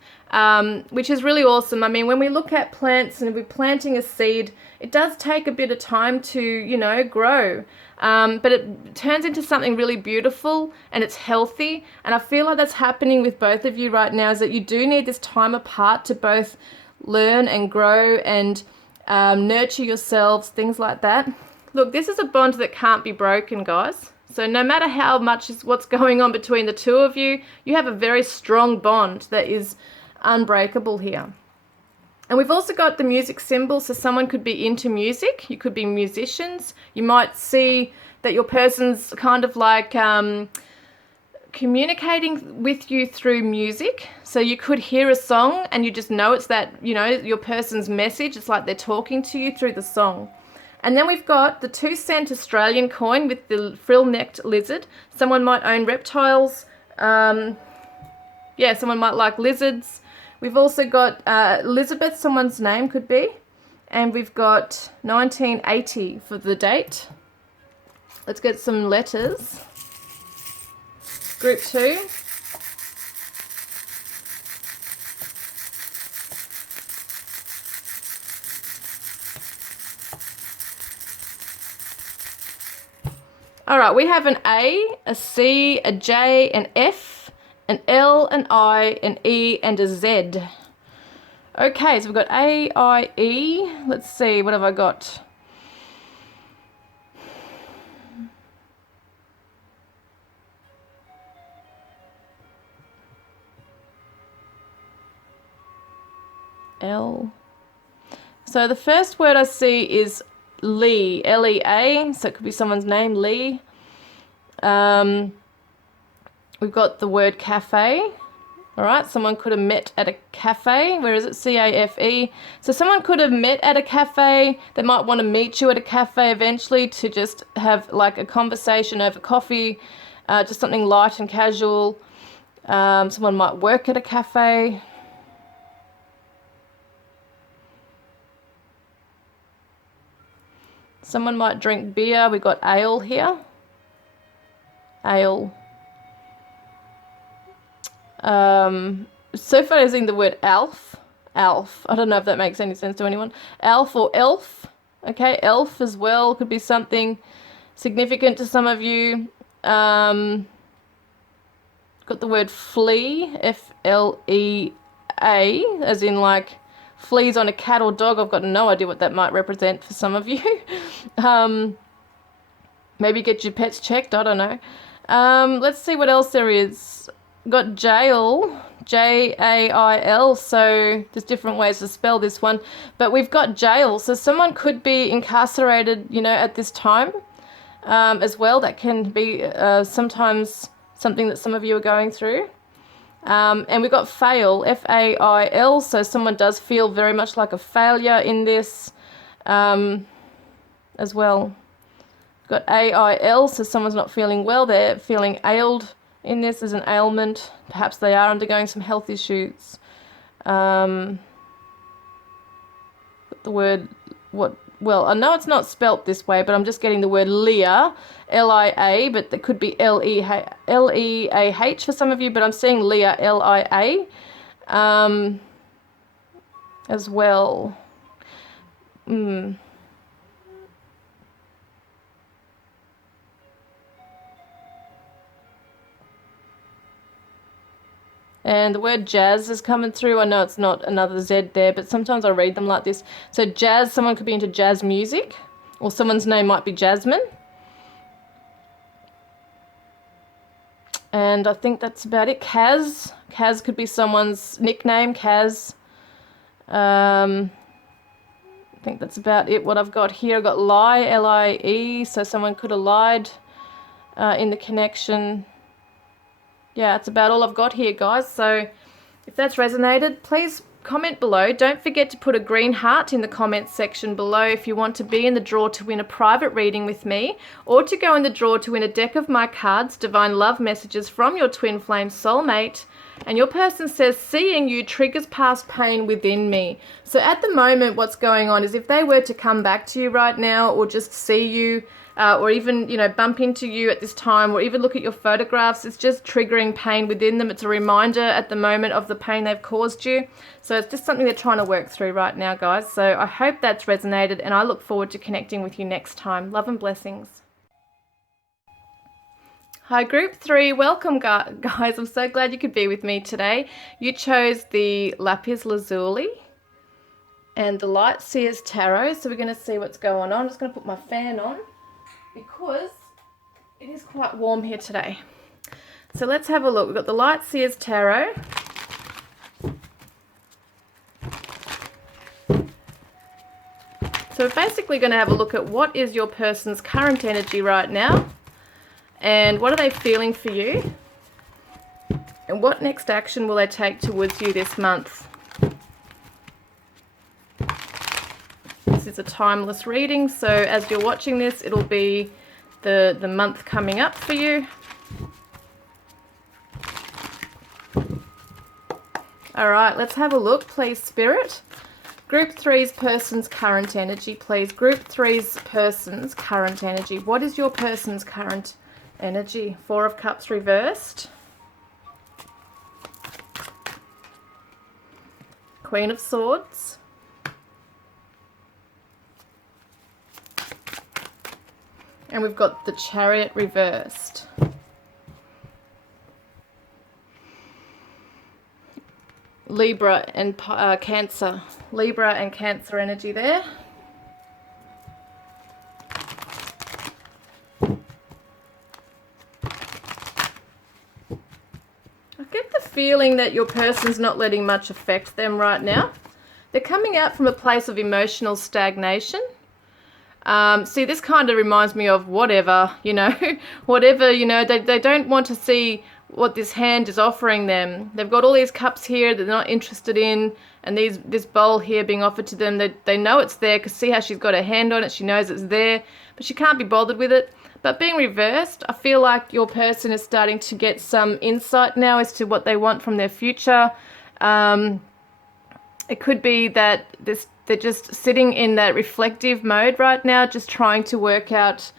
which is really awesome. I mean, when we look at plants and we're planting a seed, it does take a bit of time to, you know, grow. But it turns into something really beautiful and it's healthy. And I feel like that's happening with both of you right now, is that you do need this time apart to both learn and grow and nurture yourselves, things like that. Look, this is a bond that can't be broken, guys. So no matter how much is what's going on between the two of you, you have a very strong bond that is unbreakable here. And we've also got the music symbol, so someone could be into music. You could be musicians. You might see that your person's kind of like communicating with you through music. So you could hear a song and you just know it's that, you know, your person's message. It's like they're talking to you through the song. And then we've got the 2-cent Australian coin with the frill-necked lizard. Someone might own reptiles. Yeah, someone might like lizards. We've also got Elizabeth, someone's name could be. And we've got 1980 for the date. Let's get some letters. Group 2. All right, we have an A, a C, a J, an F, an L, an I, an E, and a Z. Okay, so we've got A, I, E. Let's see, what have I got? L. So the first word I see is Lee, L-E-A, so it could be someone's name, Lee. We've got the word cafe. All right, someone could have met at a cafe. Where is it? C-A-F-E. So someone could have met at a cafe. They might want to meet you at a cafe eventually to just have like a conversation over coffee, just something light and casual. Someone might work at a cafe. Someone might drink beer. We've got ale here. Ale. So far using the word alf. Alf. I don't know if that makes any sense to anyone. Alf or elf. Okay, elf as well. Could be something significant to some of you. Got the word flea. F-L-E-A. As in like fleas on a cat or dog. I've got no idea what that might represent for some of you. Maybe get your pets checked. I don't know. Let's see what else there is. Got jail, J-A-I-L, so there's different ways to spell this one, but we've got jail, so someone could be incarcerated, you know, at this time as well. That can be sometimes something that some of you are going through. And we've got fail, F-A-I-L, so someone does feel very much like a failure in this as well. We've got A-I-L, so someone's not feeling well, they're feeling ailed in this as an ailment. Perhaps they are undergoing some health issues. The word, well, I know it's not spelt this way, but I'm just getting the word Leah, L-I-A, but that could be L-E-A-H for some of you, but I'm seeing Leah, L-I-A, as well. And the word jazz is coming through. I know it's not another Z there, but sometimes I read them like this. So jazz, someone could be into jazz music, or someone's name might be Jasmine. And I think that's about it. Kaz. Kaz could be someone's nickname, Kaz. I think that's about it, what I've got here. I've got lie, L-I-E, so someone could have lied in the connection. Yeah, that's about all I've got here, guys. So if that's resonated, please comment below. Don't forget to put a green heart in the comments section below if you want to be in the draw to win a private reading with me, or to go in the draw to win a deck of my cards, Divine Love Messages from your Twin Flame Soulmate. And your person says, seeing you triggers past pain within me. So at the moment, what's going on is if they were to come back to you right now, or just see you, or even, you know, bump into you at this time, or even look at your photographs, it's just triggering pain within them. It's a reminder at the moment of the pain they've caused you. So it's just something they're trying to work through right now, guys. So I hope that's resonated, and I look forward to connecting with you next time. Love and blessings. Hi, Group 3. Welcome, guys. I'm so glad you could be with me today. You chose the Lapis Lazuli and the Light Seers Tarot. So we're going to see what's going on. I'm just going to put my fan on, because it is quite warm here today. So let's have a look. We've got the Light Seers Tarot. So we're basically going to have a look at what is your person's current energy right now, and what are they feeling for you, and what next action will they take towards you this month. This is a timeless reading, so as you're watching this, it'll be the month coming up for you. All right, let's have a look, please, Spirit. Group 3's person's current energy, please. Group 3's person's current energy. What is your person's current energy? Four of Cups reversed. Queen of Swords. And we've got the Chariot reversed. Libra and Cancer. Libra and Cancer energy there. I get the feeling that your person's not letting much affect them right now. They're coming out from a place of emotional stagnation. See, this kind of reminds me of whatever, you know, whatever, you know, they don't want to see what this hand is offering them. They've got all these cups here that they're not interested in, and this bowl here being offered to them. They know it's there because see how she's got her hand on it. She knows it's there, but she can't be bothered with it. But being reversed, I feel like your person is starting to get some insight now as to what they want from their future. It could be that they're just sitting in that reflective mode right now, just trying to work out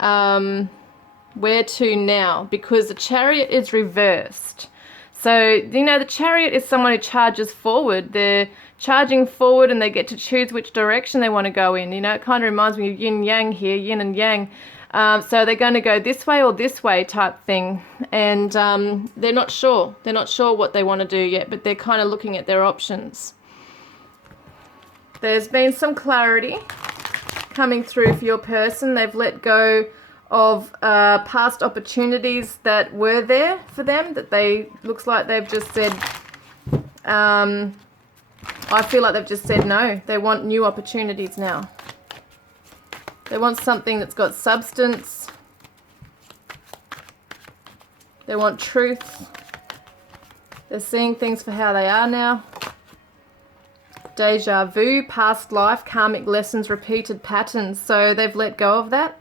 where to now, because the Chariot is reversed. So, you know, the Chariot is someone who charges forward. They're charging forward and they get to choose which direction they want to go in. You know, it kind of reminds me of yin yang here, yin and yang. So they're going to go this way or this way type thing. And they're not sure. They're not sure what they want to do yet, but they're kind of looking at their options. There's been some clarity coming through for your person. They've let go of past opportunities that were there for them, that looks like they've just said, I feel like they've just said no. They want new opportunities now. They want something that's got substance. They want truth. They're seeing things for how they are now. Deja vu, past life, karmic lessons, repeated patterns. So they've let go of that.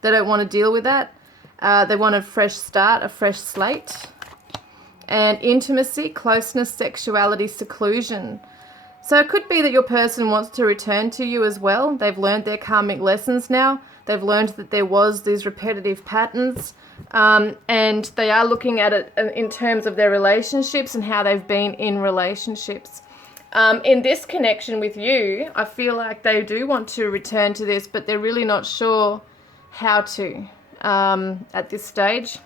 They don't want to deal with that. They want a fresh start, a fresh slate. And intimacy, closeness, sexuality, seclusion. So it could be that your person wants to return to you as well. They've learned their karmic lessons now. They've learned that there was these repetitive patterns. And they are looking at it in terms of their relationships and how they've been in relationships. In this connection with you, I feel like they do want to return to this, but they're really not sure how to at this stage.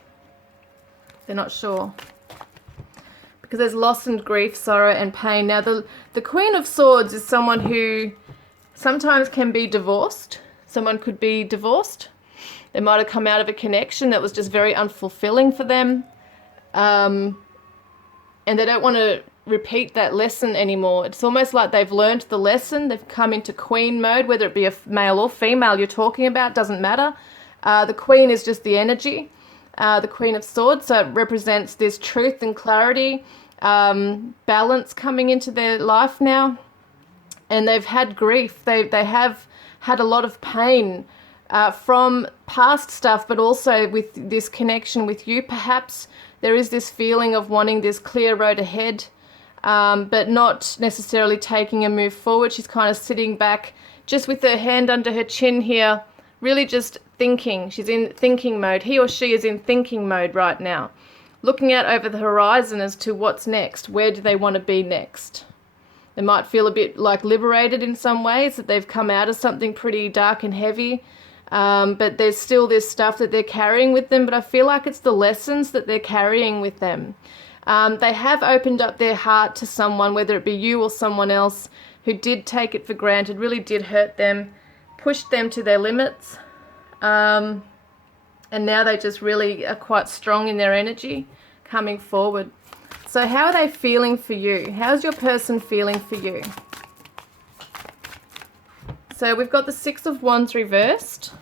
They're not sure. Because there's loss and grief, sorrow and pain. Now, the Queen of Swords is someone who sometimes can be divorced. Someone could be divorced. They might have come out of a connection that was just very unfulfilling for them. And they don't want to repeat that lesson anymore. It's almost like they've learned the lesson. They've come into queen mode, whether it be a male or female you're talking about, doesn't matter. The queen is just the energy, the Queen of Swords. So it represents this truth and clarity, balance coming into their life now. And they've had grief. They have had a lot of pain from past stuff, but also with this connection with you. Perhaps there is this feeling of wanting this clear road ahead, but not necessarily taking a move forward. She's kind of sitting back just with her hand under her chin here, really just thinking. She's in thinking mode. He or she is in thinking mode right now, looking out over the horizon as to what's next. Where do they want to be next? They might feel a bit like liberated in some ways, that they've come out of something pretty dark and heavy, but there's still this stuff that they're carrying with them, but I feel like it's the lessons that they're carrying with them. They have opened up their heart to someone, whether it be you or someone else, who did take it for granted, really did hurt them, pushed them to their limits, and now they just really are quite strong in their energy coming forward. So how are they feeling for you? How's your person feeling for you? So we've got the Six of Wands reversed,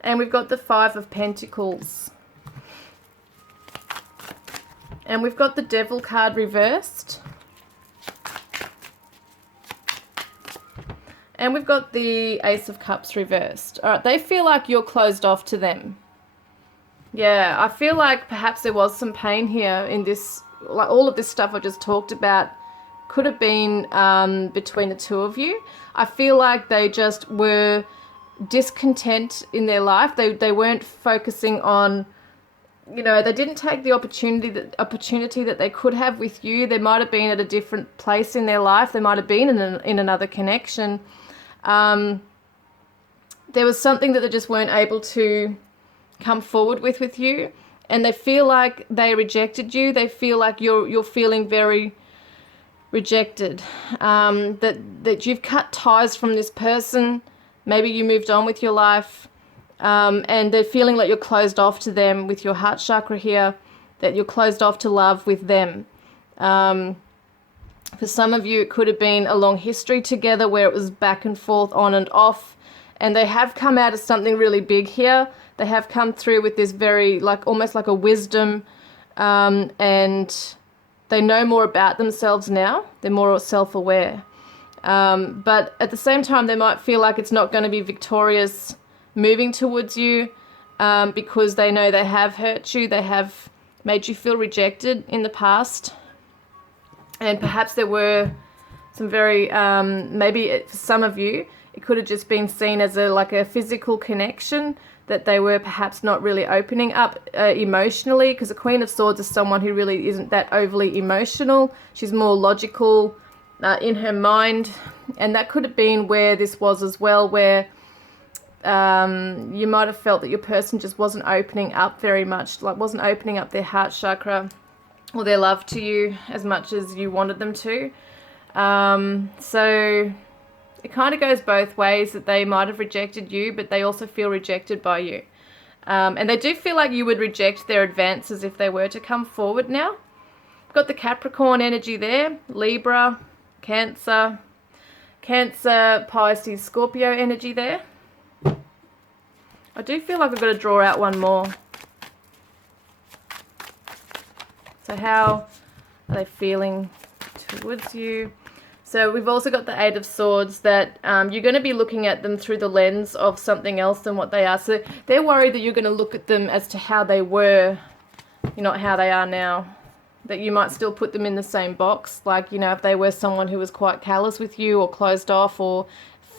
and we've got the Five of Pentacles. And we've got the Devil card reversed. And we've got the Ace of Cups reversed. All right, they feel like you're closed off to them. Yeah, I feel like perhaps there was some pain here in this, like all of this stuff I just talked about could have been between the two of you. I feel like they just were discontent in their life. They weren't focusing on, you know, they didn't take the opportunity that they could have with you. They might have been at a different place in their life. They might have been in another connection. there was something that they just weren't able to come forward with you, and they feel like they rejected you. They feel like you're feeling very rejected, that you've cut ties from this person. Maybe you moved on with your life, and they're feeling like you're closed off to them with your heart chakra here, that you're closed off to love with them. For some of you, it could have been a long history together where it was back and forth, on and off, and they have come out of something really big here. They have come through with this very, like, almost like a wisdom, and they know more about themselves now. They're more self-aware. But at the same time, they might feel like it's not going to be victorious moving towards you, because they know they have hurt you. They have made you feel rejected in the past. And perhaps there were some very, maybe for some of you, it could have just been seen as like a physical connection, that they were perhaps not really opening up emotionally, because the Queen of Swords is someone who really isn't that overly emotional. She's more logical in her mind, and that could have been where this was as well, where you might have felt that your person just wasn't opening up very much, like wasn't opening up their heart chakra or their love to you as much as you wanted them to. So it kind of goes both ways, that they might have rejected you, but they also feel rejected by you. And they do feel like you would reject their advances if they were to come forward now. We've got the Capricorn energy there, Libra, Cancer, Pisces, Scorpio energy there. I do feel like I've got to draw out one more. So how are they feeling towards you? So we've also got the Eight of Swords, that you're going to be looking at them through the lens of something else than what they are. So they're worried that you're going to look at them as to how they were, not how they are now. That you might still put them in the same box. Like, if they were someone who was quite callous with you, or closed off, or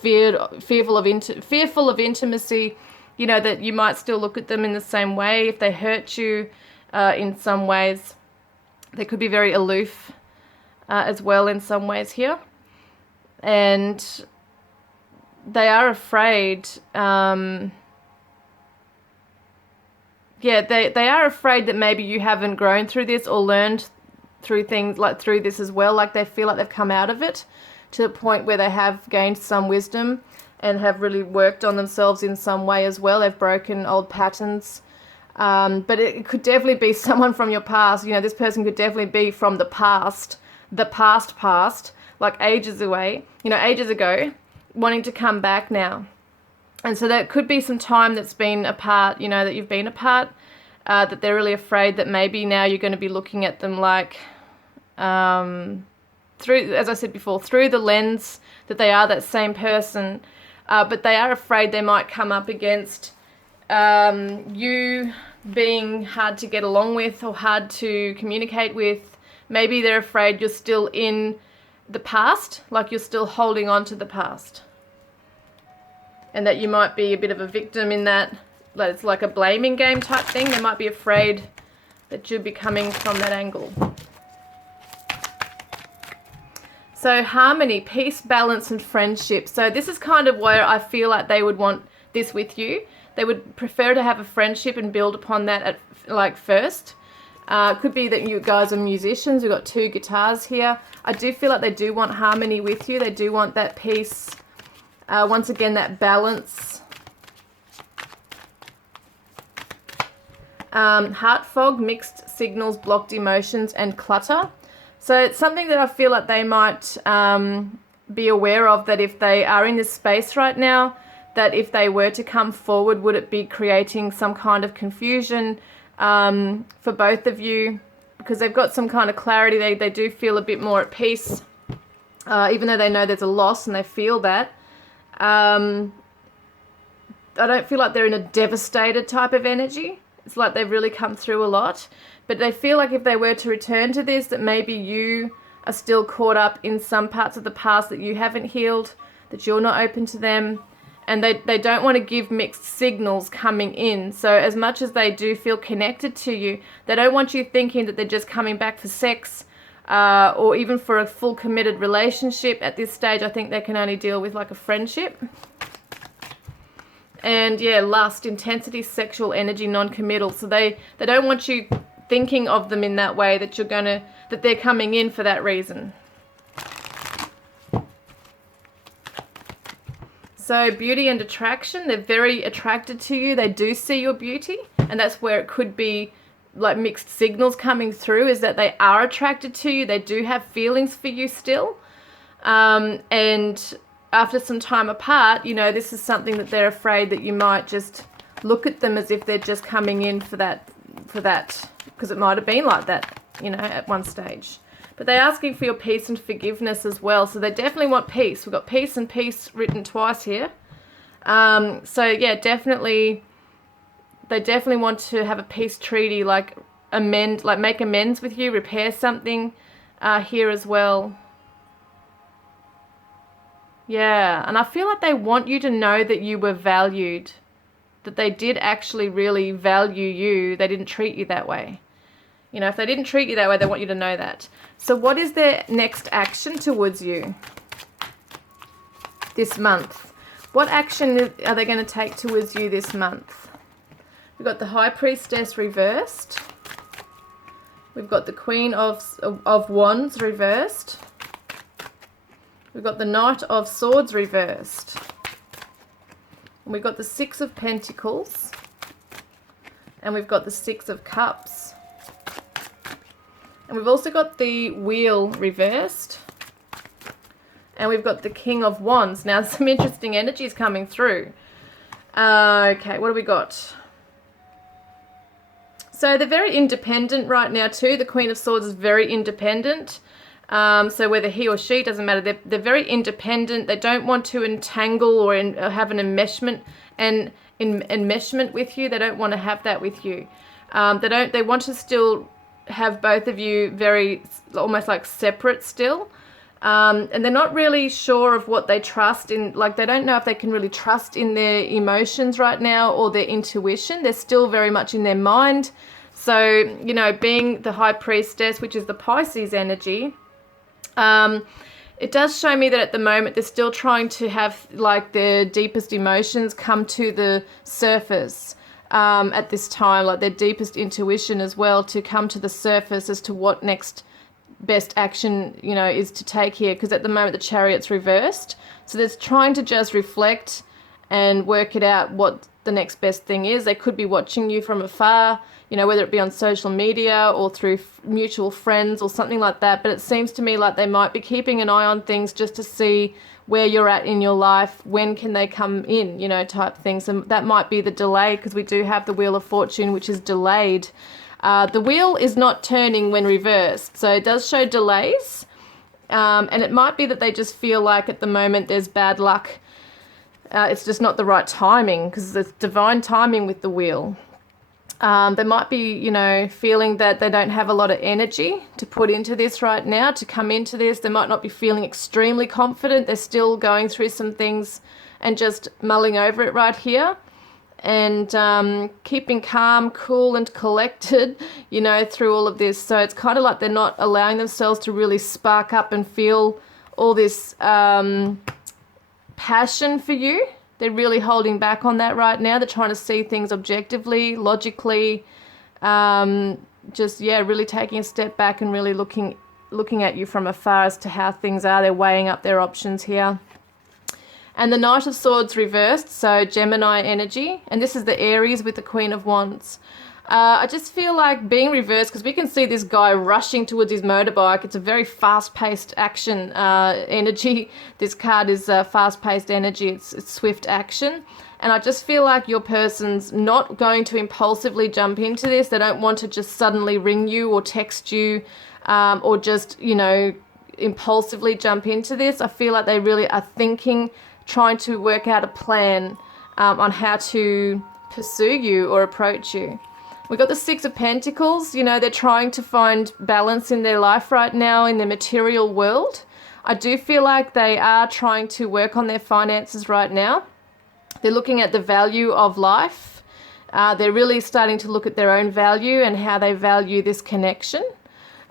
fearful of intimacy, that you might still look at them in the same way. If they hurt you in some ways, they could be very aloof as well in some ways here. And they are afraid, they are afraid that maybe you haven't grown through this, or learned through things like through this as well. Like they feel like they've come out of it to the point where they have gained some wisdom and have really worked on themselves in some way as well. They've broken old patterns. But it could definitely be someone from your past. This person could definitely be from the past, like ages away, ages ago, wanting to come back now. And so that could be some time that's been apart, that you've been apart, that they're really afraid that maybe now you're going to be looking at them like, through, as I said before, through the lens that they are that same person, but they are afraid they might come up against you being hard to get along with, or hard to communicate with. Maybe they're afraid you're still in the past, like you're still holding on to the past. And that you might be a bit of a victim in that it's like a blaming game type thing. They might be afraid that you'll be coming from that angle. So harmony, peace, balance, and friendship. So this is kind of where I feel like they would want this with you. They would prefer to have a friendship and build upon that at first. Could be that you guys are musicians. We've got two guitars here. I do feel like they do want harmony with you. They do want that peace. Once again, that balance. Heart fog, mixed signals, blocked emotions, and clutter. So it's something that I feel like they might be aware of, that if they are in this space right now, that if they were to come forward, would it be creating some kind of confusion for both of you? Because they've got some kind of clarity. They do feel a bit more at peace, even though they know there's a loss and they feel that. I don't feel like they're in a devastated type of energy. It's like they've really come through a lot. But they feel like if they were to return to this, that maybe you are still caught up in some parts of the past that you haven't healed, that you're not open to them. And they don't want to give mixed signals coming in. So as much as they do feel connected to you, they don't want you thinking that they're just coming back for sex, or even for a full committed relationship. At this stage, I think they can only deal with like a friendship. And yeah, lust, intensity, sexual energy, non-committal. So they don't want you thinking of them in that way, that that they're coming in for that reason. So beauty and attraction, they're very attracted to you. They do see your beauty, and that's where it could be like mixed signals coming through, is that they are attracted to you. They do have feelings for you still. And after some time apart, you know, this is something that they're afraid that you might just look at them as if they're just coming in for that, because it might have been like that, you know, at one stage. But they're asking for your peace and forgiveness as well. So they definitely want peace. We've got peace and peace written twice here. So yeah, definitely, they definitely want to have a peace treaty, like make amends with you, repair something here as well. Yeah, and I feel like they want you to know that you were valued, that they did actually really value you. They didn't treat you that way. You know, if they didn't treat you that way, they want you to know that. So what is their next action towards you this month? What action are they going to take towards you this month? We've got the High Priestess reversed. We've got the Queen of Wands reversed. We've got the Knight of Swords reversed. And we've got the Six of Pentacles. And we've got the Six of Cups. And we've also got the Wheel reversed. And we've got the King of Wands. Now, some interesting energies coming through. Okay, what do we got? So they're very independent right now too. The Queen of Swords is very independent. So whether he or she, doesn't matter. They're very independent. They don't want to entangle or have an enmeshment with you. They don't want to have that with you. They want to still have both of you very almost like separate still. And they're not really sure of what they trust in. Like, they don't know if they can really trust in their emotions right now or their intuition. They're still very much in their mind. So, you know, being the High Priestess, which is the Pisces energy, it does show me that at the moment they're still trying to have like their deepest emotions come to the surface at this time, like their deepest intuition as well, to come to the surface as to what next best action, you know, is to take here. Because at the moment the Chariot's reversed, so they're trying to just reflect and work it out what the next best thing is. They could be watching you from afar, you know, whether it be on social media or through mutual friends or something like that. But it seems to me like they might be keeping an eye on things just to see where you're at in your life, when can they come in, you know, type things. And that might be the delay, because we do have the Wheel of Fortune, which is delayed. The wheel is not turning when reversed, so it does show delays. And it might be that they just feel like at the moment there's bad luck. It's just not the right timing, because there's divine timing with the wheel. They might be, you know, feeling that they don't have a lot of energy to put into this right now, to come into this. They might not be feeling extremely confident. They're still going through some things and just mulling over it right here. And keeping calm, cool and collected, you know, through all of this. So it's kind of like they're not allowing themselves to really spark up and feel all this passion for you. They're really holding back on that right now. They're trying to see things objectively, logically, just, yeah, really taking a step back and really looking at you from afar as to how things are. They're weighing up their options here. And the Knight of Swords reversed, so Gemini energy. And this is the Aries with the Queen of Wands. I just feel like being reversed, because we can see this guy rushing towards his motorbike. It's a very fast-paced action energy. This card is fast-paced energy. It's swift action. And I just feel like your person's not going to impulsively jump into this. They don't want to just suddenly ring you or text you or just, you know, impulsively jump into this. I feel like they really are thinking, trying to work out a plan on how to pursue you or approach you. We've got the Six of Pentacles. You know, they're trying to find balance in their life right now, in their material world. I do feel like they are trying to work on their finances right now. They're looking at the value of life. They're really starting to look at their own value and how they value this connection.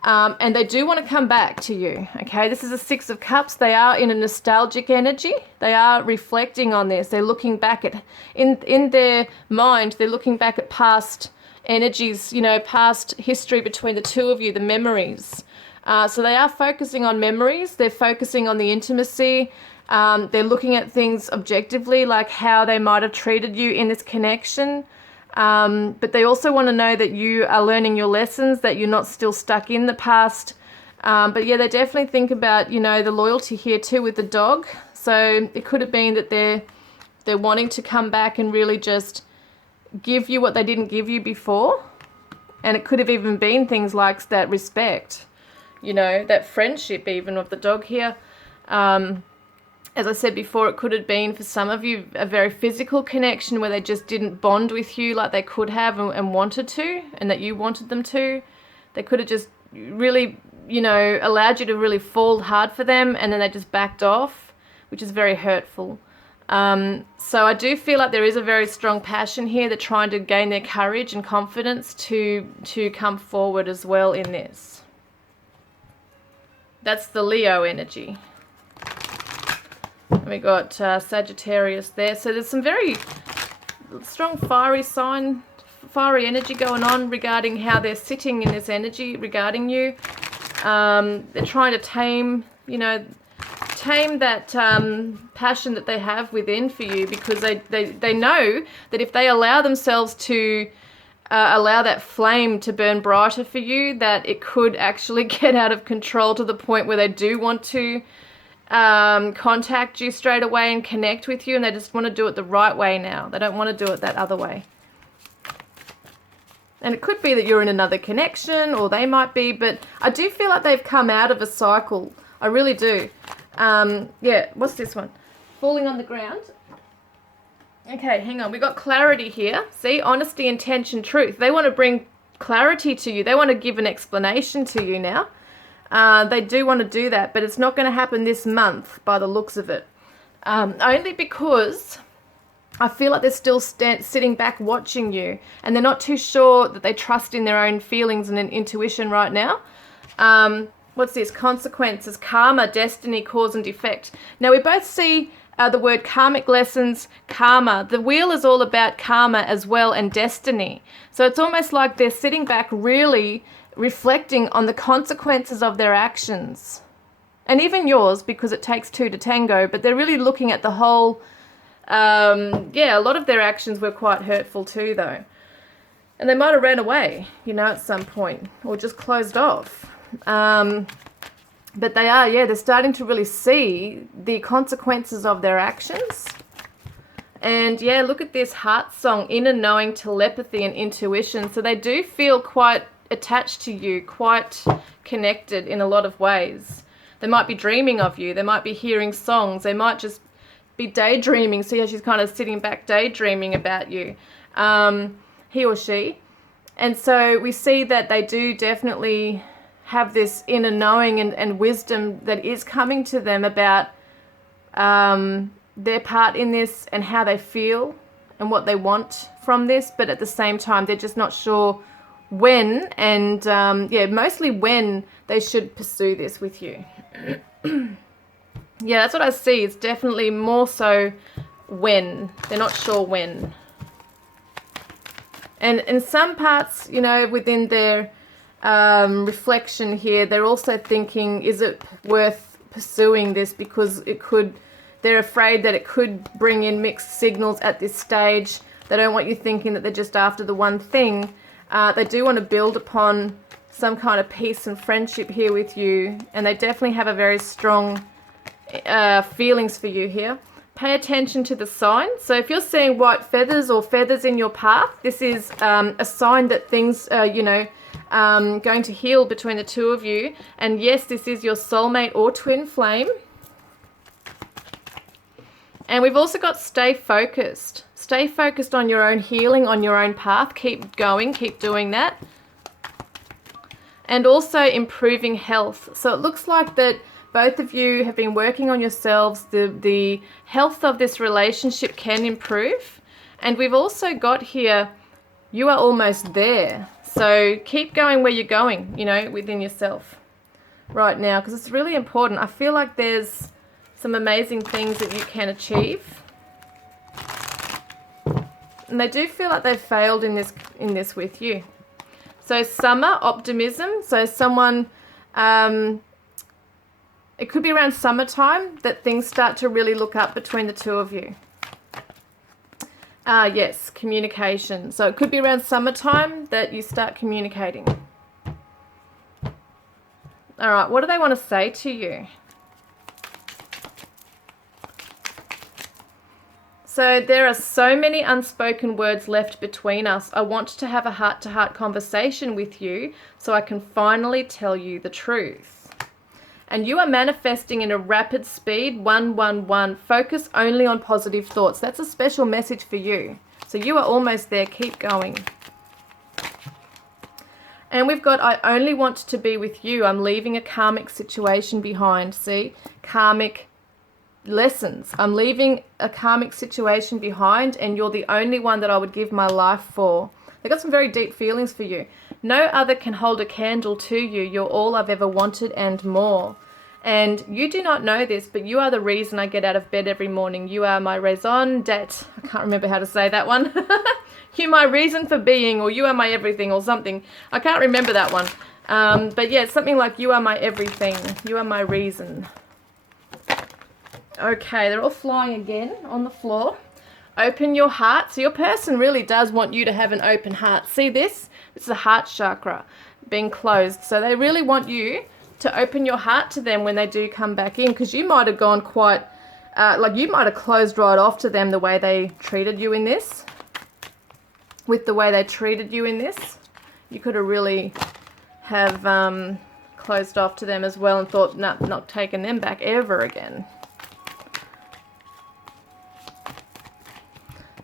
And they do want to come back to you, okay? This is a Six of Cups. They are in a nostalgic energy. They are reflecting on this. They're looking back at, in their mind, they're looking back at past energies, you know, past history between the two of you, the memories. So they are focusing on memories. They're focusing on the intimacy. They're looking at things objectively, like how they might have treated you in this connection. But they also want to know that you are learning your lessons, that you're not still stuck in the past. But yeah, they definitely think about, you know, the loyalty here too with the dog. So it could have been that they're wanting to come back and really just give you what they didn't give you before. And it could have even been things like that respect, you know, that friendship even of the dog here. As I said before, it could have been for some of you a very physical connection where they just didn't bond with you like they could have and wanted to, and that you wanted them to. They could have just really, you know, allowed you to really fall hard for them, and then they just backed off, which is very hurtful. So I do feel like there is a very strong passion here. They're trying to gain their courage and confidence to come forward as well in this. That's the Leo energy. And we got Sagittarius there. So there's some very strong fiery energy going on regarding how they're sitting in this energy regarding you. They're trying to tame that passion that they have within for you, because they know that if they allow themselves to allow that flame to burn brighter for you, that it could actually get out of control to the point where they do want to contact you straight away and connect with you, and they just want to do it the right way now. They don't want to do it that other way. And it could be that you're in another connection, or they might be, but I do feel like they've come out of a cycle. I really do. Yeah, what's this one? Falling on the ground. Okay, hang on. We got clarity here. See, honesty, intention, truth. They want to bring clarity to you. They want to give an explanation to you now. They do want to do that, but it's not going to happen this month by the looks of it. Only because I feel like they're still sitting back watching you, and they're not too sure that they trust in their own feelings and intuition right now. What's this? Consequences, karma, destiny, cause and effect. Now we both see the word karmic lessons, karma. The wheel is all about karma as well, and destiny. So it's almost like they're sitting back really reflecting on the consequences of their actions, and even yours, because it takes two to tango, but they're really looking at the whole. Yeah, a lot of their actions were quite hurtful too though, and they might have ran away, you know, at some point, or just closed off. But they are, yeah, they're starting to really see the consequences of their actions. And yeah, look at this heart song, inner knowing, telepathy and intuition. So they do feel quite attached to you, quite connected in a lot of ways. They might be dreaming of you. They might be hearing songs. They might just be daydreaming. See how she's kind of sitting back daydreaming about you, he or she. And so we see that they do definitely have this inner knowing and wisdom that is coming to them about their part in this and how they feel and what they want from this. But at the same time, they're just not sure when, and yeah, mostly when they should pursue this with you. Yeah, that's what I see. It's definitely more so when. They're not sure when. And in some parts, you know, within their reflection here, they're also thinking, is it worth pursuing this, because they're afraid that it could bring in mixed signals at this stage. They don't want you thinking that they're just after the one thing. They do want to build upon some kind of peace and friendship here with you, and they definitely have a very strong feelings for you here. Pay attention to the sign. So if you're seeing white feathers or feathers in your path, this is a sign that things are, you know, going to heal between the two of you. And yes, this is your soulmate or twin flame. And we've also got stay focused. Stay focused on your own healing, on your own path. Keep going, keep doing that. And also improving health. So it looks like that both of you have been working on yourselves. The health of this relationship can improve. And we've also got here, you are almost there. So keep going where you're going, you know, within yourself right now, because it's really important. I feel like there's some amazing things that you can achieve. And they do feel like they've failed in this with you. So summer, optimism. So someone, it could be around summertime that things start to really look up between the two of you. Yes, communication. So it could be around summertime that you start communicating. All right, what do they want to say to you? So there are so many unspoken words left between us. I want to have a heart-to-heart conversation with you so I can finally tell you the truth. And you are manifesting in a rapid speed, 111. Focus only on positive thoughts. That's a special message for you. So you are almost there. Keep going. And we've got, I only want to be with you. I'm leaving a karmic situation behind. See? Karmic lessons. I'm leaving a karmic situation behind, and you're the only one that I would give my life for. They've got some very deep feelings for you. No other can hold a candle to you. You're all I've ever wanted and more. And you do not know this, but you are the reason I get out of bed every morning. You are my raison d'etre. I can't remember how to say that one. You're my reason for being, or you are my everything, or something. I can't remember that one. But yeah, it's something like you are my everything. You are my reason. Okay, they're all flying again on the floor. Open your heart. So your person really does want you to have an open heart. See this? This is the heart chakra being closed. So they really want you to open your heart to them when they do come back in, because you might have gone quite, like you might have closed right off to them the way they treated you in this. With the way they treated you in this, you could have really have closed off to them as well and thought, nah, not taking them back ever again.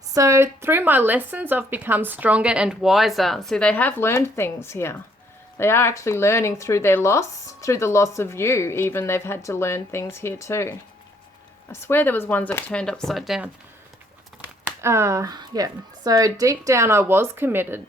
So through my lessons, I've become stronger and wiser. See, they have learned things here. They are actually learning through their loss, through the loss of you even. They've had to learn things here too. I swear there was ones that turned upside down. Yeah, so deep down I was committed.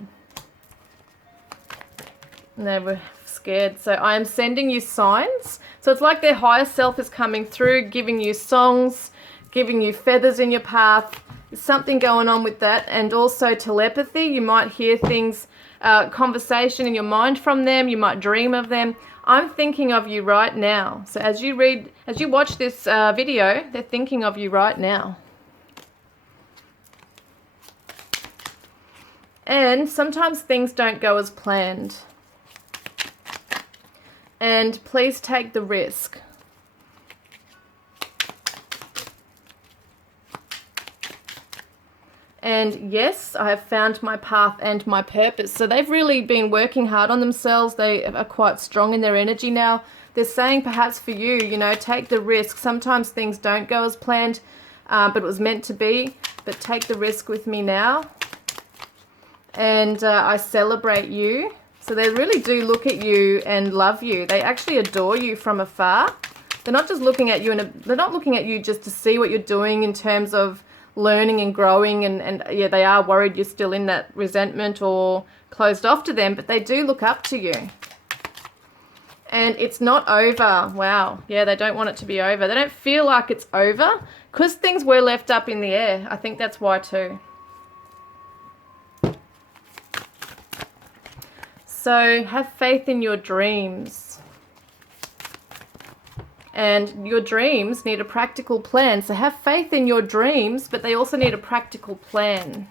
And they were scared. So I am sending you signs. So it's like their higher self is coming through, giving you songs, giving you feathers in your path. There's something going on with that. And also telepathy. You might hear things, conversation in your mind from them. You might dream of them. I'm thinking of you right now. So as you watch this video, they're thinking of you right now. And sometimes things don't go as planned. And please take the risk. And yes, I have found my path and my purpose. So they've really been working hard on themselves. They are quite strong in their energy now. They're saying perhaps for you, you know, take the risk. Sometimes things don't go as planned, but it was meant to be. But take the risk with me now. And I celebrate you. So they really do look at you and love you. They actually adore you from afar. They're not just looking at you, they're not looking at you just to see what you're doing in terms of learning and growing. And yeah, they are worried you're still in that resentment or closed off to them, but they do look up to you. And it's not over. Wow. Yeah, they don't want it to be over. They don't feel like it's over because things were left up in the air. I think that's why too. So have faith in your dreams. And your dreams need a practical plan. So have faith in your dreams, but they also need a practical plan.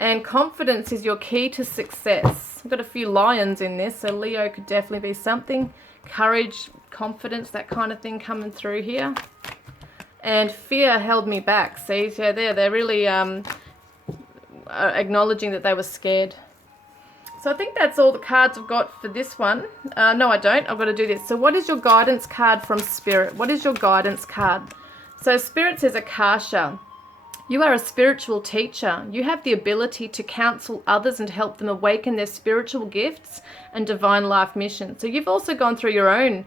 And confidence is your key to success. I've got a few lions in this, so Leo could definitely be something. Courage, confidence, that kind of thing coming through here. And fear held me back. See, yeah, they're really acknowledging that they were scared. So I think that's all the cards I've got for this one. No, I don't. I've got to do this. So what is your guidance card from Spirit? What is your guidance card? So Spirit says Akasha. You are a spiritual teacher. You have the ability to counsel others and help them awaken their spiritual gifts and divine life mission. So you've also gone through your own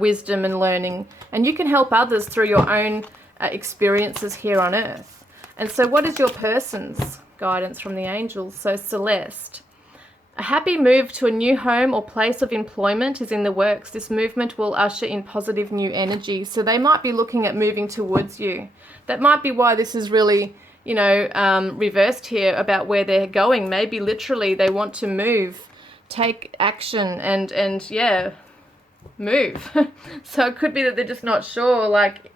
wisdom and learning, and you can help others through your own experiences here on earth. And so what is your person's? guidance from the angels. So Celeste. A happy move to a new home or place of employment is in the works. This movement will usher in positive new energy. So they might be looking at moving towards you. That might be why this is really, you know, reversed here about where they're going. Maybe literally they want to move, take action, and yeah, move. So it could be that they're just not sure, like,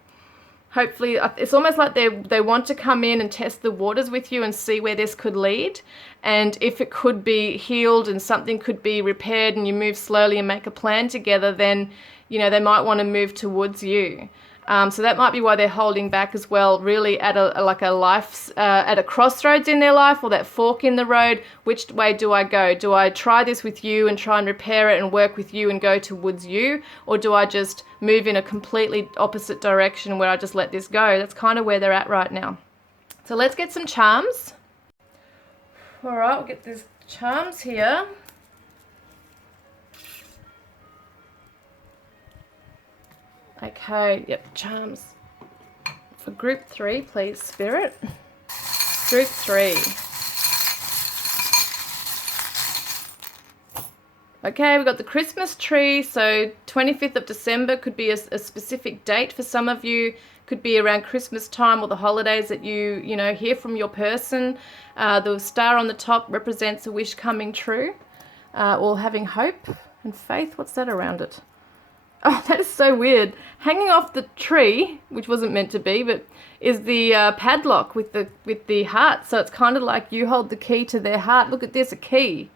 hopefully it's almost like they want to come in and test the waters with you and see where this could lead, and if it could be healed and something could be repaired and you move slowly and make a plan together, then, you know, they might want to move towards you. So that might be why they're holding back as well, really at at a crossroads in their life, or that fork in the road. Which way do I go? Do I try this with you and try and repair it and work with you and go towards you? Or do I just move in a completely opposite direction where I just let this go? That's kind of where they're at right now. So let's get some charms. All right, we'll get these charms here. Okay, yep, charms. For group 3, please, Spirit. Group 3. Okay, we've got the Christmas tree. So 25th of December could be a specific date for some of you. Could be around Christmas time or the holidays that you know, hear from your person. The star on the top represents a wish coming true, or having hope and faith. What's that around it? Oh, that is so weird. Hanging off the tree, which wasn't meant to be, but is the padlock with the heart. So it's kind of like you hold the key to their heart. Look at this, a key.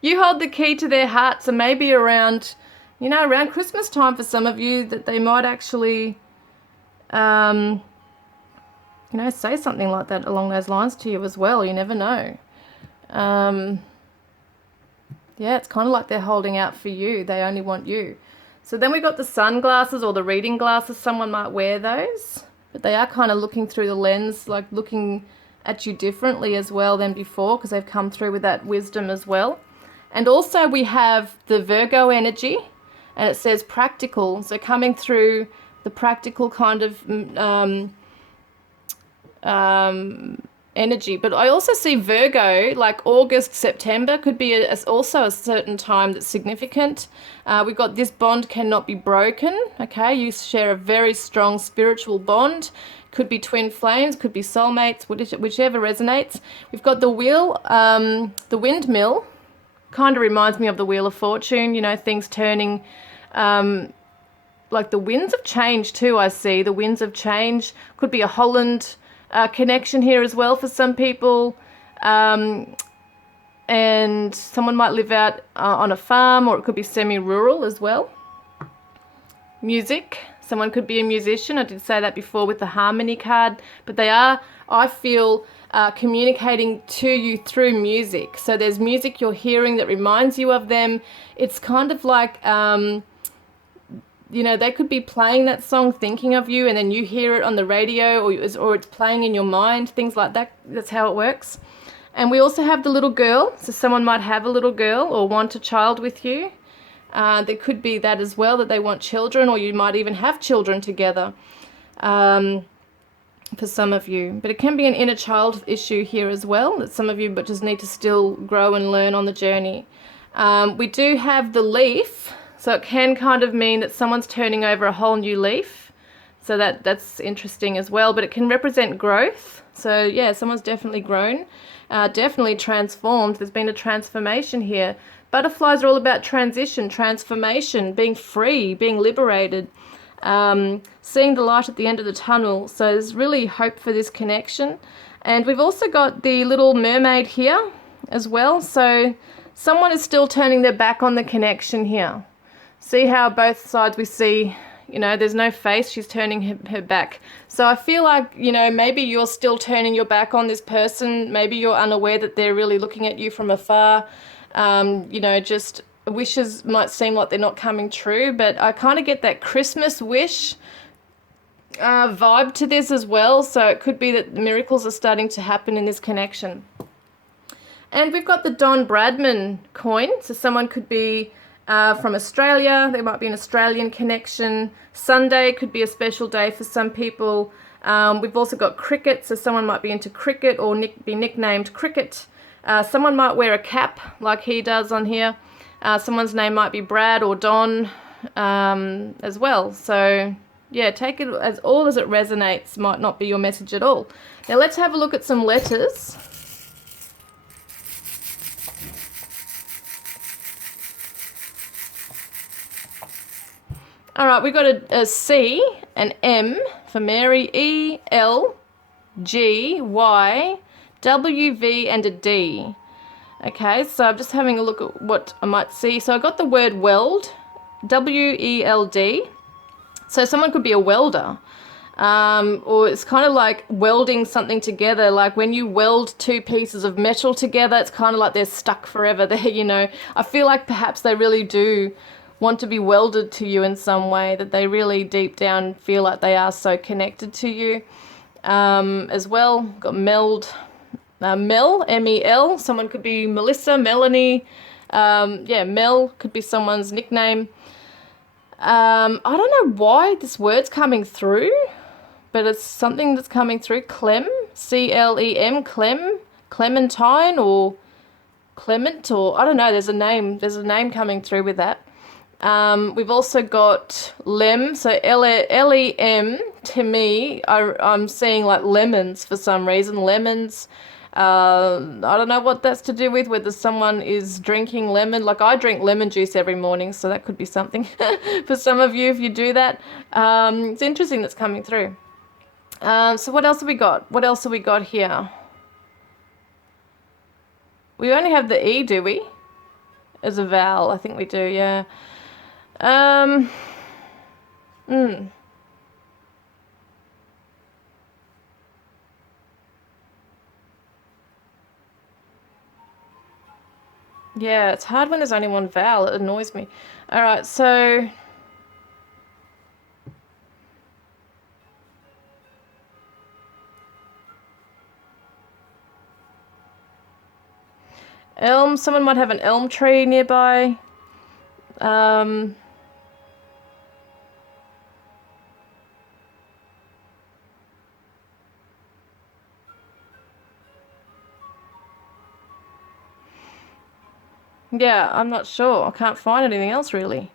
You hold the key to their heart. So maybe around, you know, around Christmas time for some of you, that they might actually, you know, say something like that along those lines to you as well. You never know. Yeah, it's kind of like they're holding out for you. They only want you. So then we got the sunglasses or the reading glasses. Someone might wear those, but they are kind of looking through the lens, like looking at you differently as well than before, because they've come through with that wisdom as well. And also we have the Virgo energy, and it says practical. So coming through the practical kind of energy. But I also see Virgo, like August, September could be also a certain time that's significant. We've got this bond cannot be broken. Okay, you share a very strong spiritual bond. Could be twin flames, could be soulmates, whichever resonates. We've got the wheel, the windmill. Kind of reminds me of the Wheel of Fortune, you know, things turning, like the winds of change too. I see the winds of change. Could be a Holland connection here as well for some people, and someone might live out on a farm, or it could be semi-rural as well. Music, someone could be a musician. I did say that before with the harmony card, but they are, I feel, communicating to you through music. So there's music you're hearing that reminds you of them. It's kind of like, you know, they could be playing that song thinking of you, and then you hear it on the radio, or it's playing in your mind, things like that. That's how it works. And we also have the little girl. So someone might have a little girl or want a child with you. There could be that as well, that they want children, or you might even have children together, for some of you. But it can be an inner child issue here as well, that some of you but just need to still grow and learn on the journey. We do have the leaf. So it can kind of mean that someone's turning over a whole new leaf. So that's interesting as well. But it can represent growth. So yeah, someone's definitely grown, definitely transformed. There's been a transformation here. Butterflies are all about transition, transformation, being free, being liberated, seeing the light at the end of the tunnel. So there's really hope for this connection. And we've also got the little mermaid here as well. So someone is still turning their back on the connection here. See how both sides we see, you know, there's no face, she's turning her back. So I feel like, you know, maybe you're still turning your back on this person. Maybe you're unaware that they're really looking at you from afar. You know, just wishes might seem like they're not coming true, but I kind of get that Christmas wish vibe to this as well. So it could be that miracles are starting to happen in this connection. And we've got the Don Bradman coin. So someone could be from Australia. There might be an Australian connection. Sunday could be a special day for some people. We've also got cricket, so someone might be into cricket or be nicknamed Cricket. Someone might wear a cap like he does on here. Someone's name might be Brad or Don as well. So yeah, take it as all as it resonates. Might not be your message at all. Now let's have a look at some letters. All right, we've got a C, an M for Mary, E, L, G, Y, W, V, and a D. Okay, so I'm just having a look at what I might see. So I got the word weld, W-E-L-D. So someone could be a welder. Or it's kind of like welding something together. Like when you weld two pieces of metal together, it's kind of like they're stuck forever there, you know. I feel like perhaps they really do want to be welded to you in some way, that they really deep down feel like they are so connected to you. As well, got meld, Mel, M-E-L. Someone could be Melissa, Melanie. Yeah, Mel could be someone's nickname. I don't know why this word's coming through, but it's something that's coming through. Clem, C-L-E-M, Clem, Clementine or Clement, or I don't know, there's a name coming through with that. We've also got Lem, so L-E-M, to me, I'm seeing like lemons for some reason, lemons. I don't know what that's to do with, whether someone is drinking lemon. Like I drink lemon juice every morning, so that could be something for some of you if you do that. It's interesting that's coming through. So what else have we got? What else have we got here? We only have the E, do we? As a vowel, I think we do, yeah. Yeah, it's hard when there's only one vowel. It annoys me. All right, so elm. Someone might have an elm tree nearby. Yeah, I'm not sure. I can't find anything else really.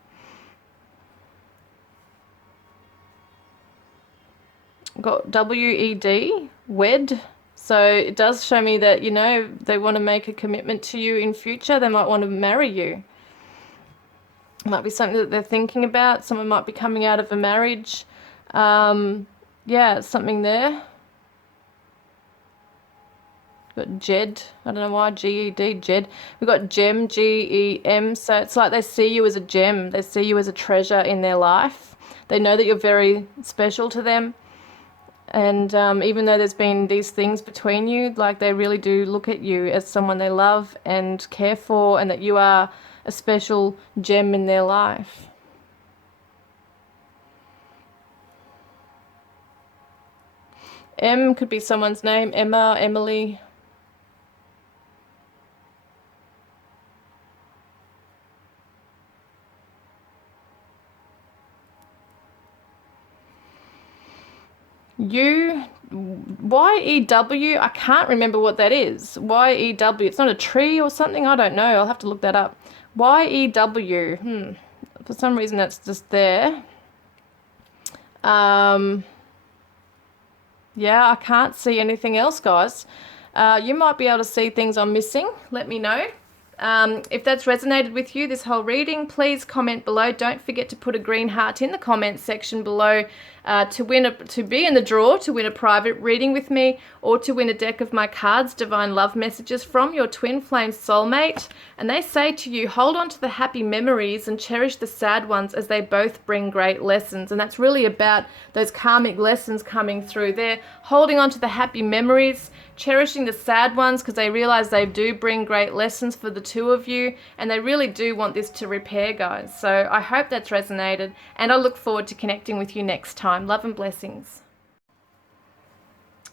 Got W-E-D, wed. So it does show me that, you know, they want to make a commitment to you in future. They might want to marry you. It might be something that they're thinking about. Someone might be coming out of a marriage. Yeah, something there. Got Jed, I don't know why, G-E-D, Jed. We've got Gem, G-E-M, so it's like they see you as a gem. They see you as a treasure in their life. They know that you're very special to them. And even though there's been these things between you, like they really do look at you as someone they love and care for, and that you are a special gem in their life. M could be someone's name, Emma, Emily. Y-E-W, I can't remember what that is. Y-E-W, it's not a tree or something, I don't know, I'll have to look that up. Y-E-W, for some reason that's just there. Yeah, I can't see anything else, guys. You might be able to see things I'm missing, let me know. If that's resonated with you, this whole reading, please comment below. Don't forget to put a green heart in the comments section below to be in the draw to win a private reading with me, or to win a deck of my cards, Divine Love Messages from your twin flame soulmate. And they say to you, hold on to the happy memories and cherish the sad ones, as they both bring great lessons. And that's really about those karmic lessons coming through there. Holding on to the happy memories, cherishing the sad ones, because they realize they do bring great lessons for the two of you, and they really do want this to repair, guys. So I hope that's resonated, and I look forward to connecting with you next time. Love and blessings.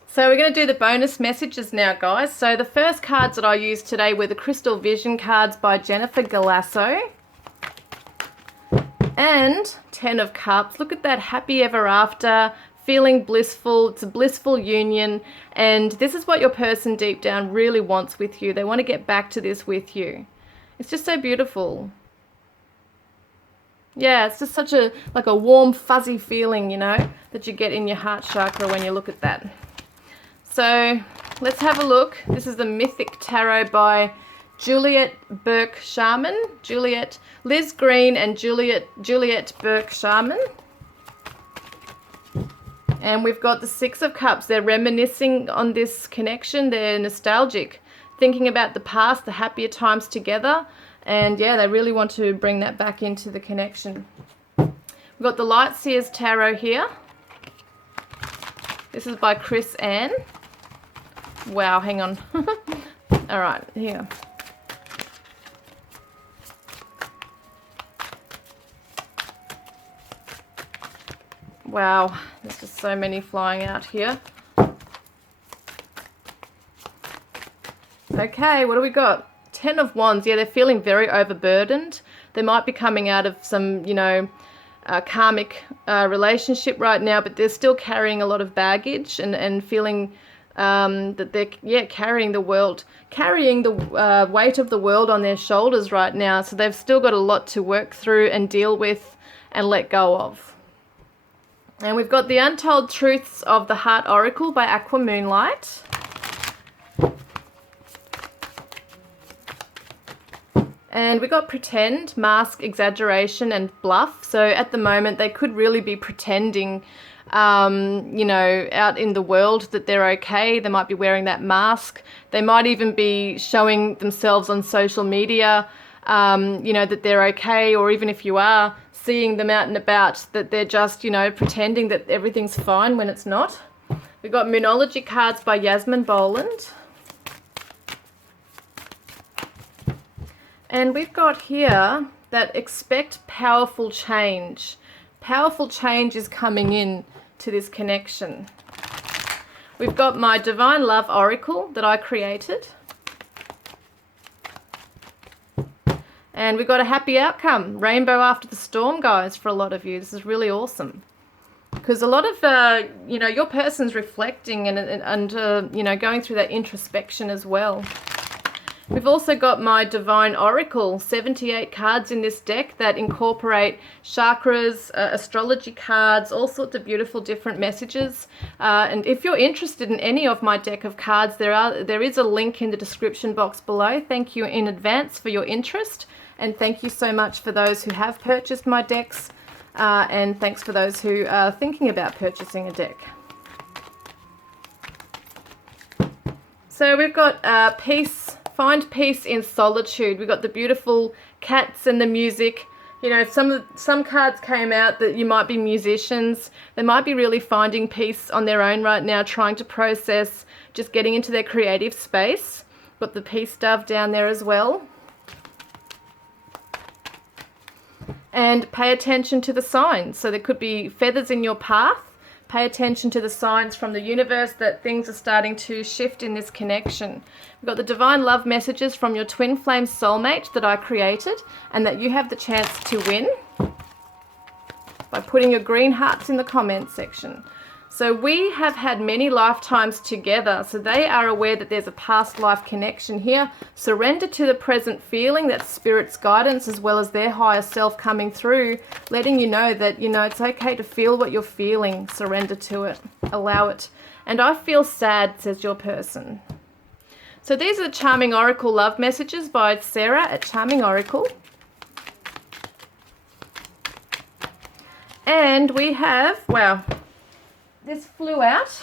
So we're going to do the bonus messages now, guys. So the first cards that I used today were the Crystal Vision cards by Jennifer Galasso. And 10 of Cups. Look at that, happy ever after, feeling blissful. It's a blissful union, and this is what your person deep down really wants with you. They want to get back to this with you. It's just so beautiful. Yeah, it's just such a like a warm, fuzzy feeling, you know, that you get in your heart chakra when you look at that. So let's have a look. This is the Mythic Tarot by Juliet Burke Sharman, Liz Green and Juliet Burke Sharman. And we've got the Six of Cups. They're reminiscing on this connection. They're nostalgic, thinking about the past, the happier times together. And yeah, they really want to bring that back into the connection. We've got the Light Seers Tarot here. This is by Chris Ann. Wow, hang on. All right, here. Wow, there's just so many flying out here. Okay, what do we got? 10 of Wands. Yeah, they're feeling very overburdened. They might be coming out of some, you know, karmic relationship right now, but they're still carrying a lot of baggage and feeling that they're carrying the weight of the world on their shoulders right now. So they've still got a lot to work through and deal with and let go of. And we've got the Untold Truths of the Heart Oracle by Aqua Moonlight. And we got pretend, mask, exaggeration, and bluff. So at the moment, they could really be pretending, you know, out in the world that they're okay. They might be wearing that mask. They might even be showing themselves on social media, you know, that they're okay. Or even if you are seeing them out and about, that they're just, you know, pretending that everything's fine when it's not. We've got Moonology cards by Yasmin Boland. And we've got here that expect powerful change. Powerful change is coming in to this connection. We've got my Divine Love Oracle that I created. And we've got a happy outcome. Rainbow after the storm, guys, for a lot of you. This is really awesome. Because a lot of, you know, your person's reflecting and you know, going through that introspection as well. We've also got my Divine Oracle, 78 cards in this deck that incorporate chakras, astrology cards, all sorts of beautiful different messages. And if you're interested in any of my deck of cards, there is a link in the description box below. Thank you in advance for your interest. And thank you so much for those who have purchased my decks. And thanks for those who are thinking about purchasing a deck. So we've got peace. Find peace in solitude. We've got the beautiful cats and the music. You know, some cards came out that you might be musicians. They might be really finding peace on their own right now, trying to process, just getting into their creative space. Got the peace dove down there as well. And pay attention to the signs. So there could be feathers in your path. Pay attention to the signs from the universe that things are starting to shift in this connection. We've got the Divine Love messages from your twin flame soulmate that I created and that you have the chance to win by putting your green hearts in the comments section. So we have had many lifetimes together, so they are aware that there's a past life connection here. Surrender to the present feeling, that's Spirit's guidance as well as their higher self coming through, letting you know that, you know, it's okay to feel what you're feeling. Surrender to it. Allow it. And I feel sad, says your person. So these are the Charming Oracle love messages by Sarah at Charming Oracle. And we have, wow, this flew out.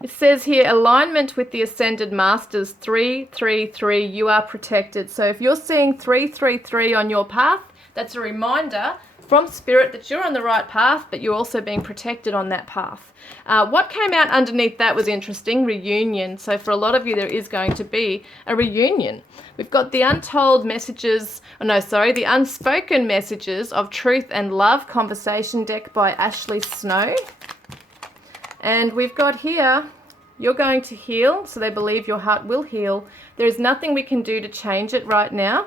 It says here, alignment with the Ascended Masters, 333, you are protected. So if you're seeing 333 on your path, that's a reminder from Spirit that you're on the right path, but you're also being protected on that path. What came out underneath that was interesting, reunion. So for a lot of you, there is going to be a reunion. We've got the untold messages, the unspoken messages of truth and love conversation deck by Ashley Snow. And we've got here, you're going to heal, so they believe your heart will heal. There is nothing we can do to change it right now.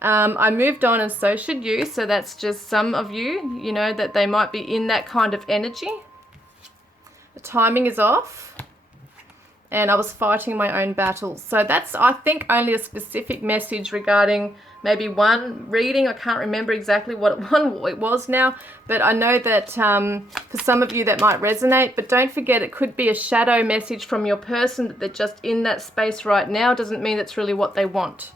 I moved on and so should you, so that's just some of you, you know, that they might be in that kind of energy. The timing is off. And I was fighting my own battles. So that's, I think, only a specific message regarding maybe one reading. I can't remember exactly what it was now, but I know that for some of you that might resonate. But don't forget, it could be a shadow message from your person that they're just in that space right now. Doesn't mean that's really what they want.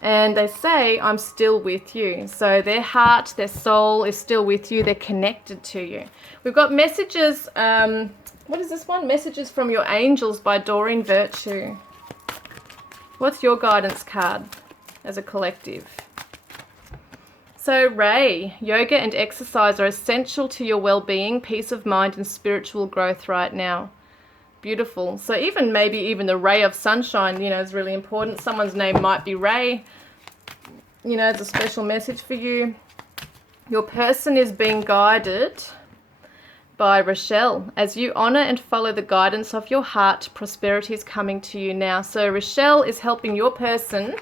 And they say, I'm still with you. So their heart, their soul is still with you. They're connected to you. We've got messages. What is this one? Messages from Your Angels by Doreen Virtue. What's your guidance card as a collective? So Ray, yoga and exercise are essential to your well-being, peace of mind and spiritual growth right now. Beautiful. So maybe even the ray of sunshine, is really important. Someone's name might be Ray. It's a special message for you. Your person is being guided by Rochelle. As you honor and follow the guidance of your heart, prosperity is coming to you now. So Rochelle is helping your person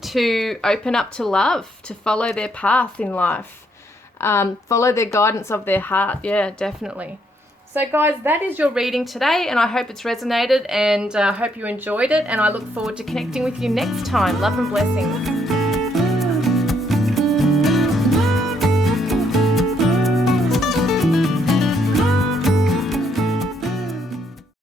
to open up to love, to follow their path in life, follow their guidance of their heart. Yeah, definitely. So guys, that is your reading today, and I hope it's resonated, and I hope you enjoyed it, and I look forward to connecting with you next time. Love and blessings.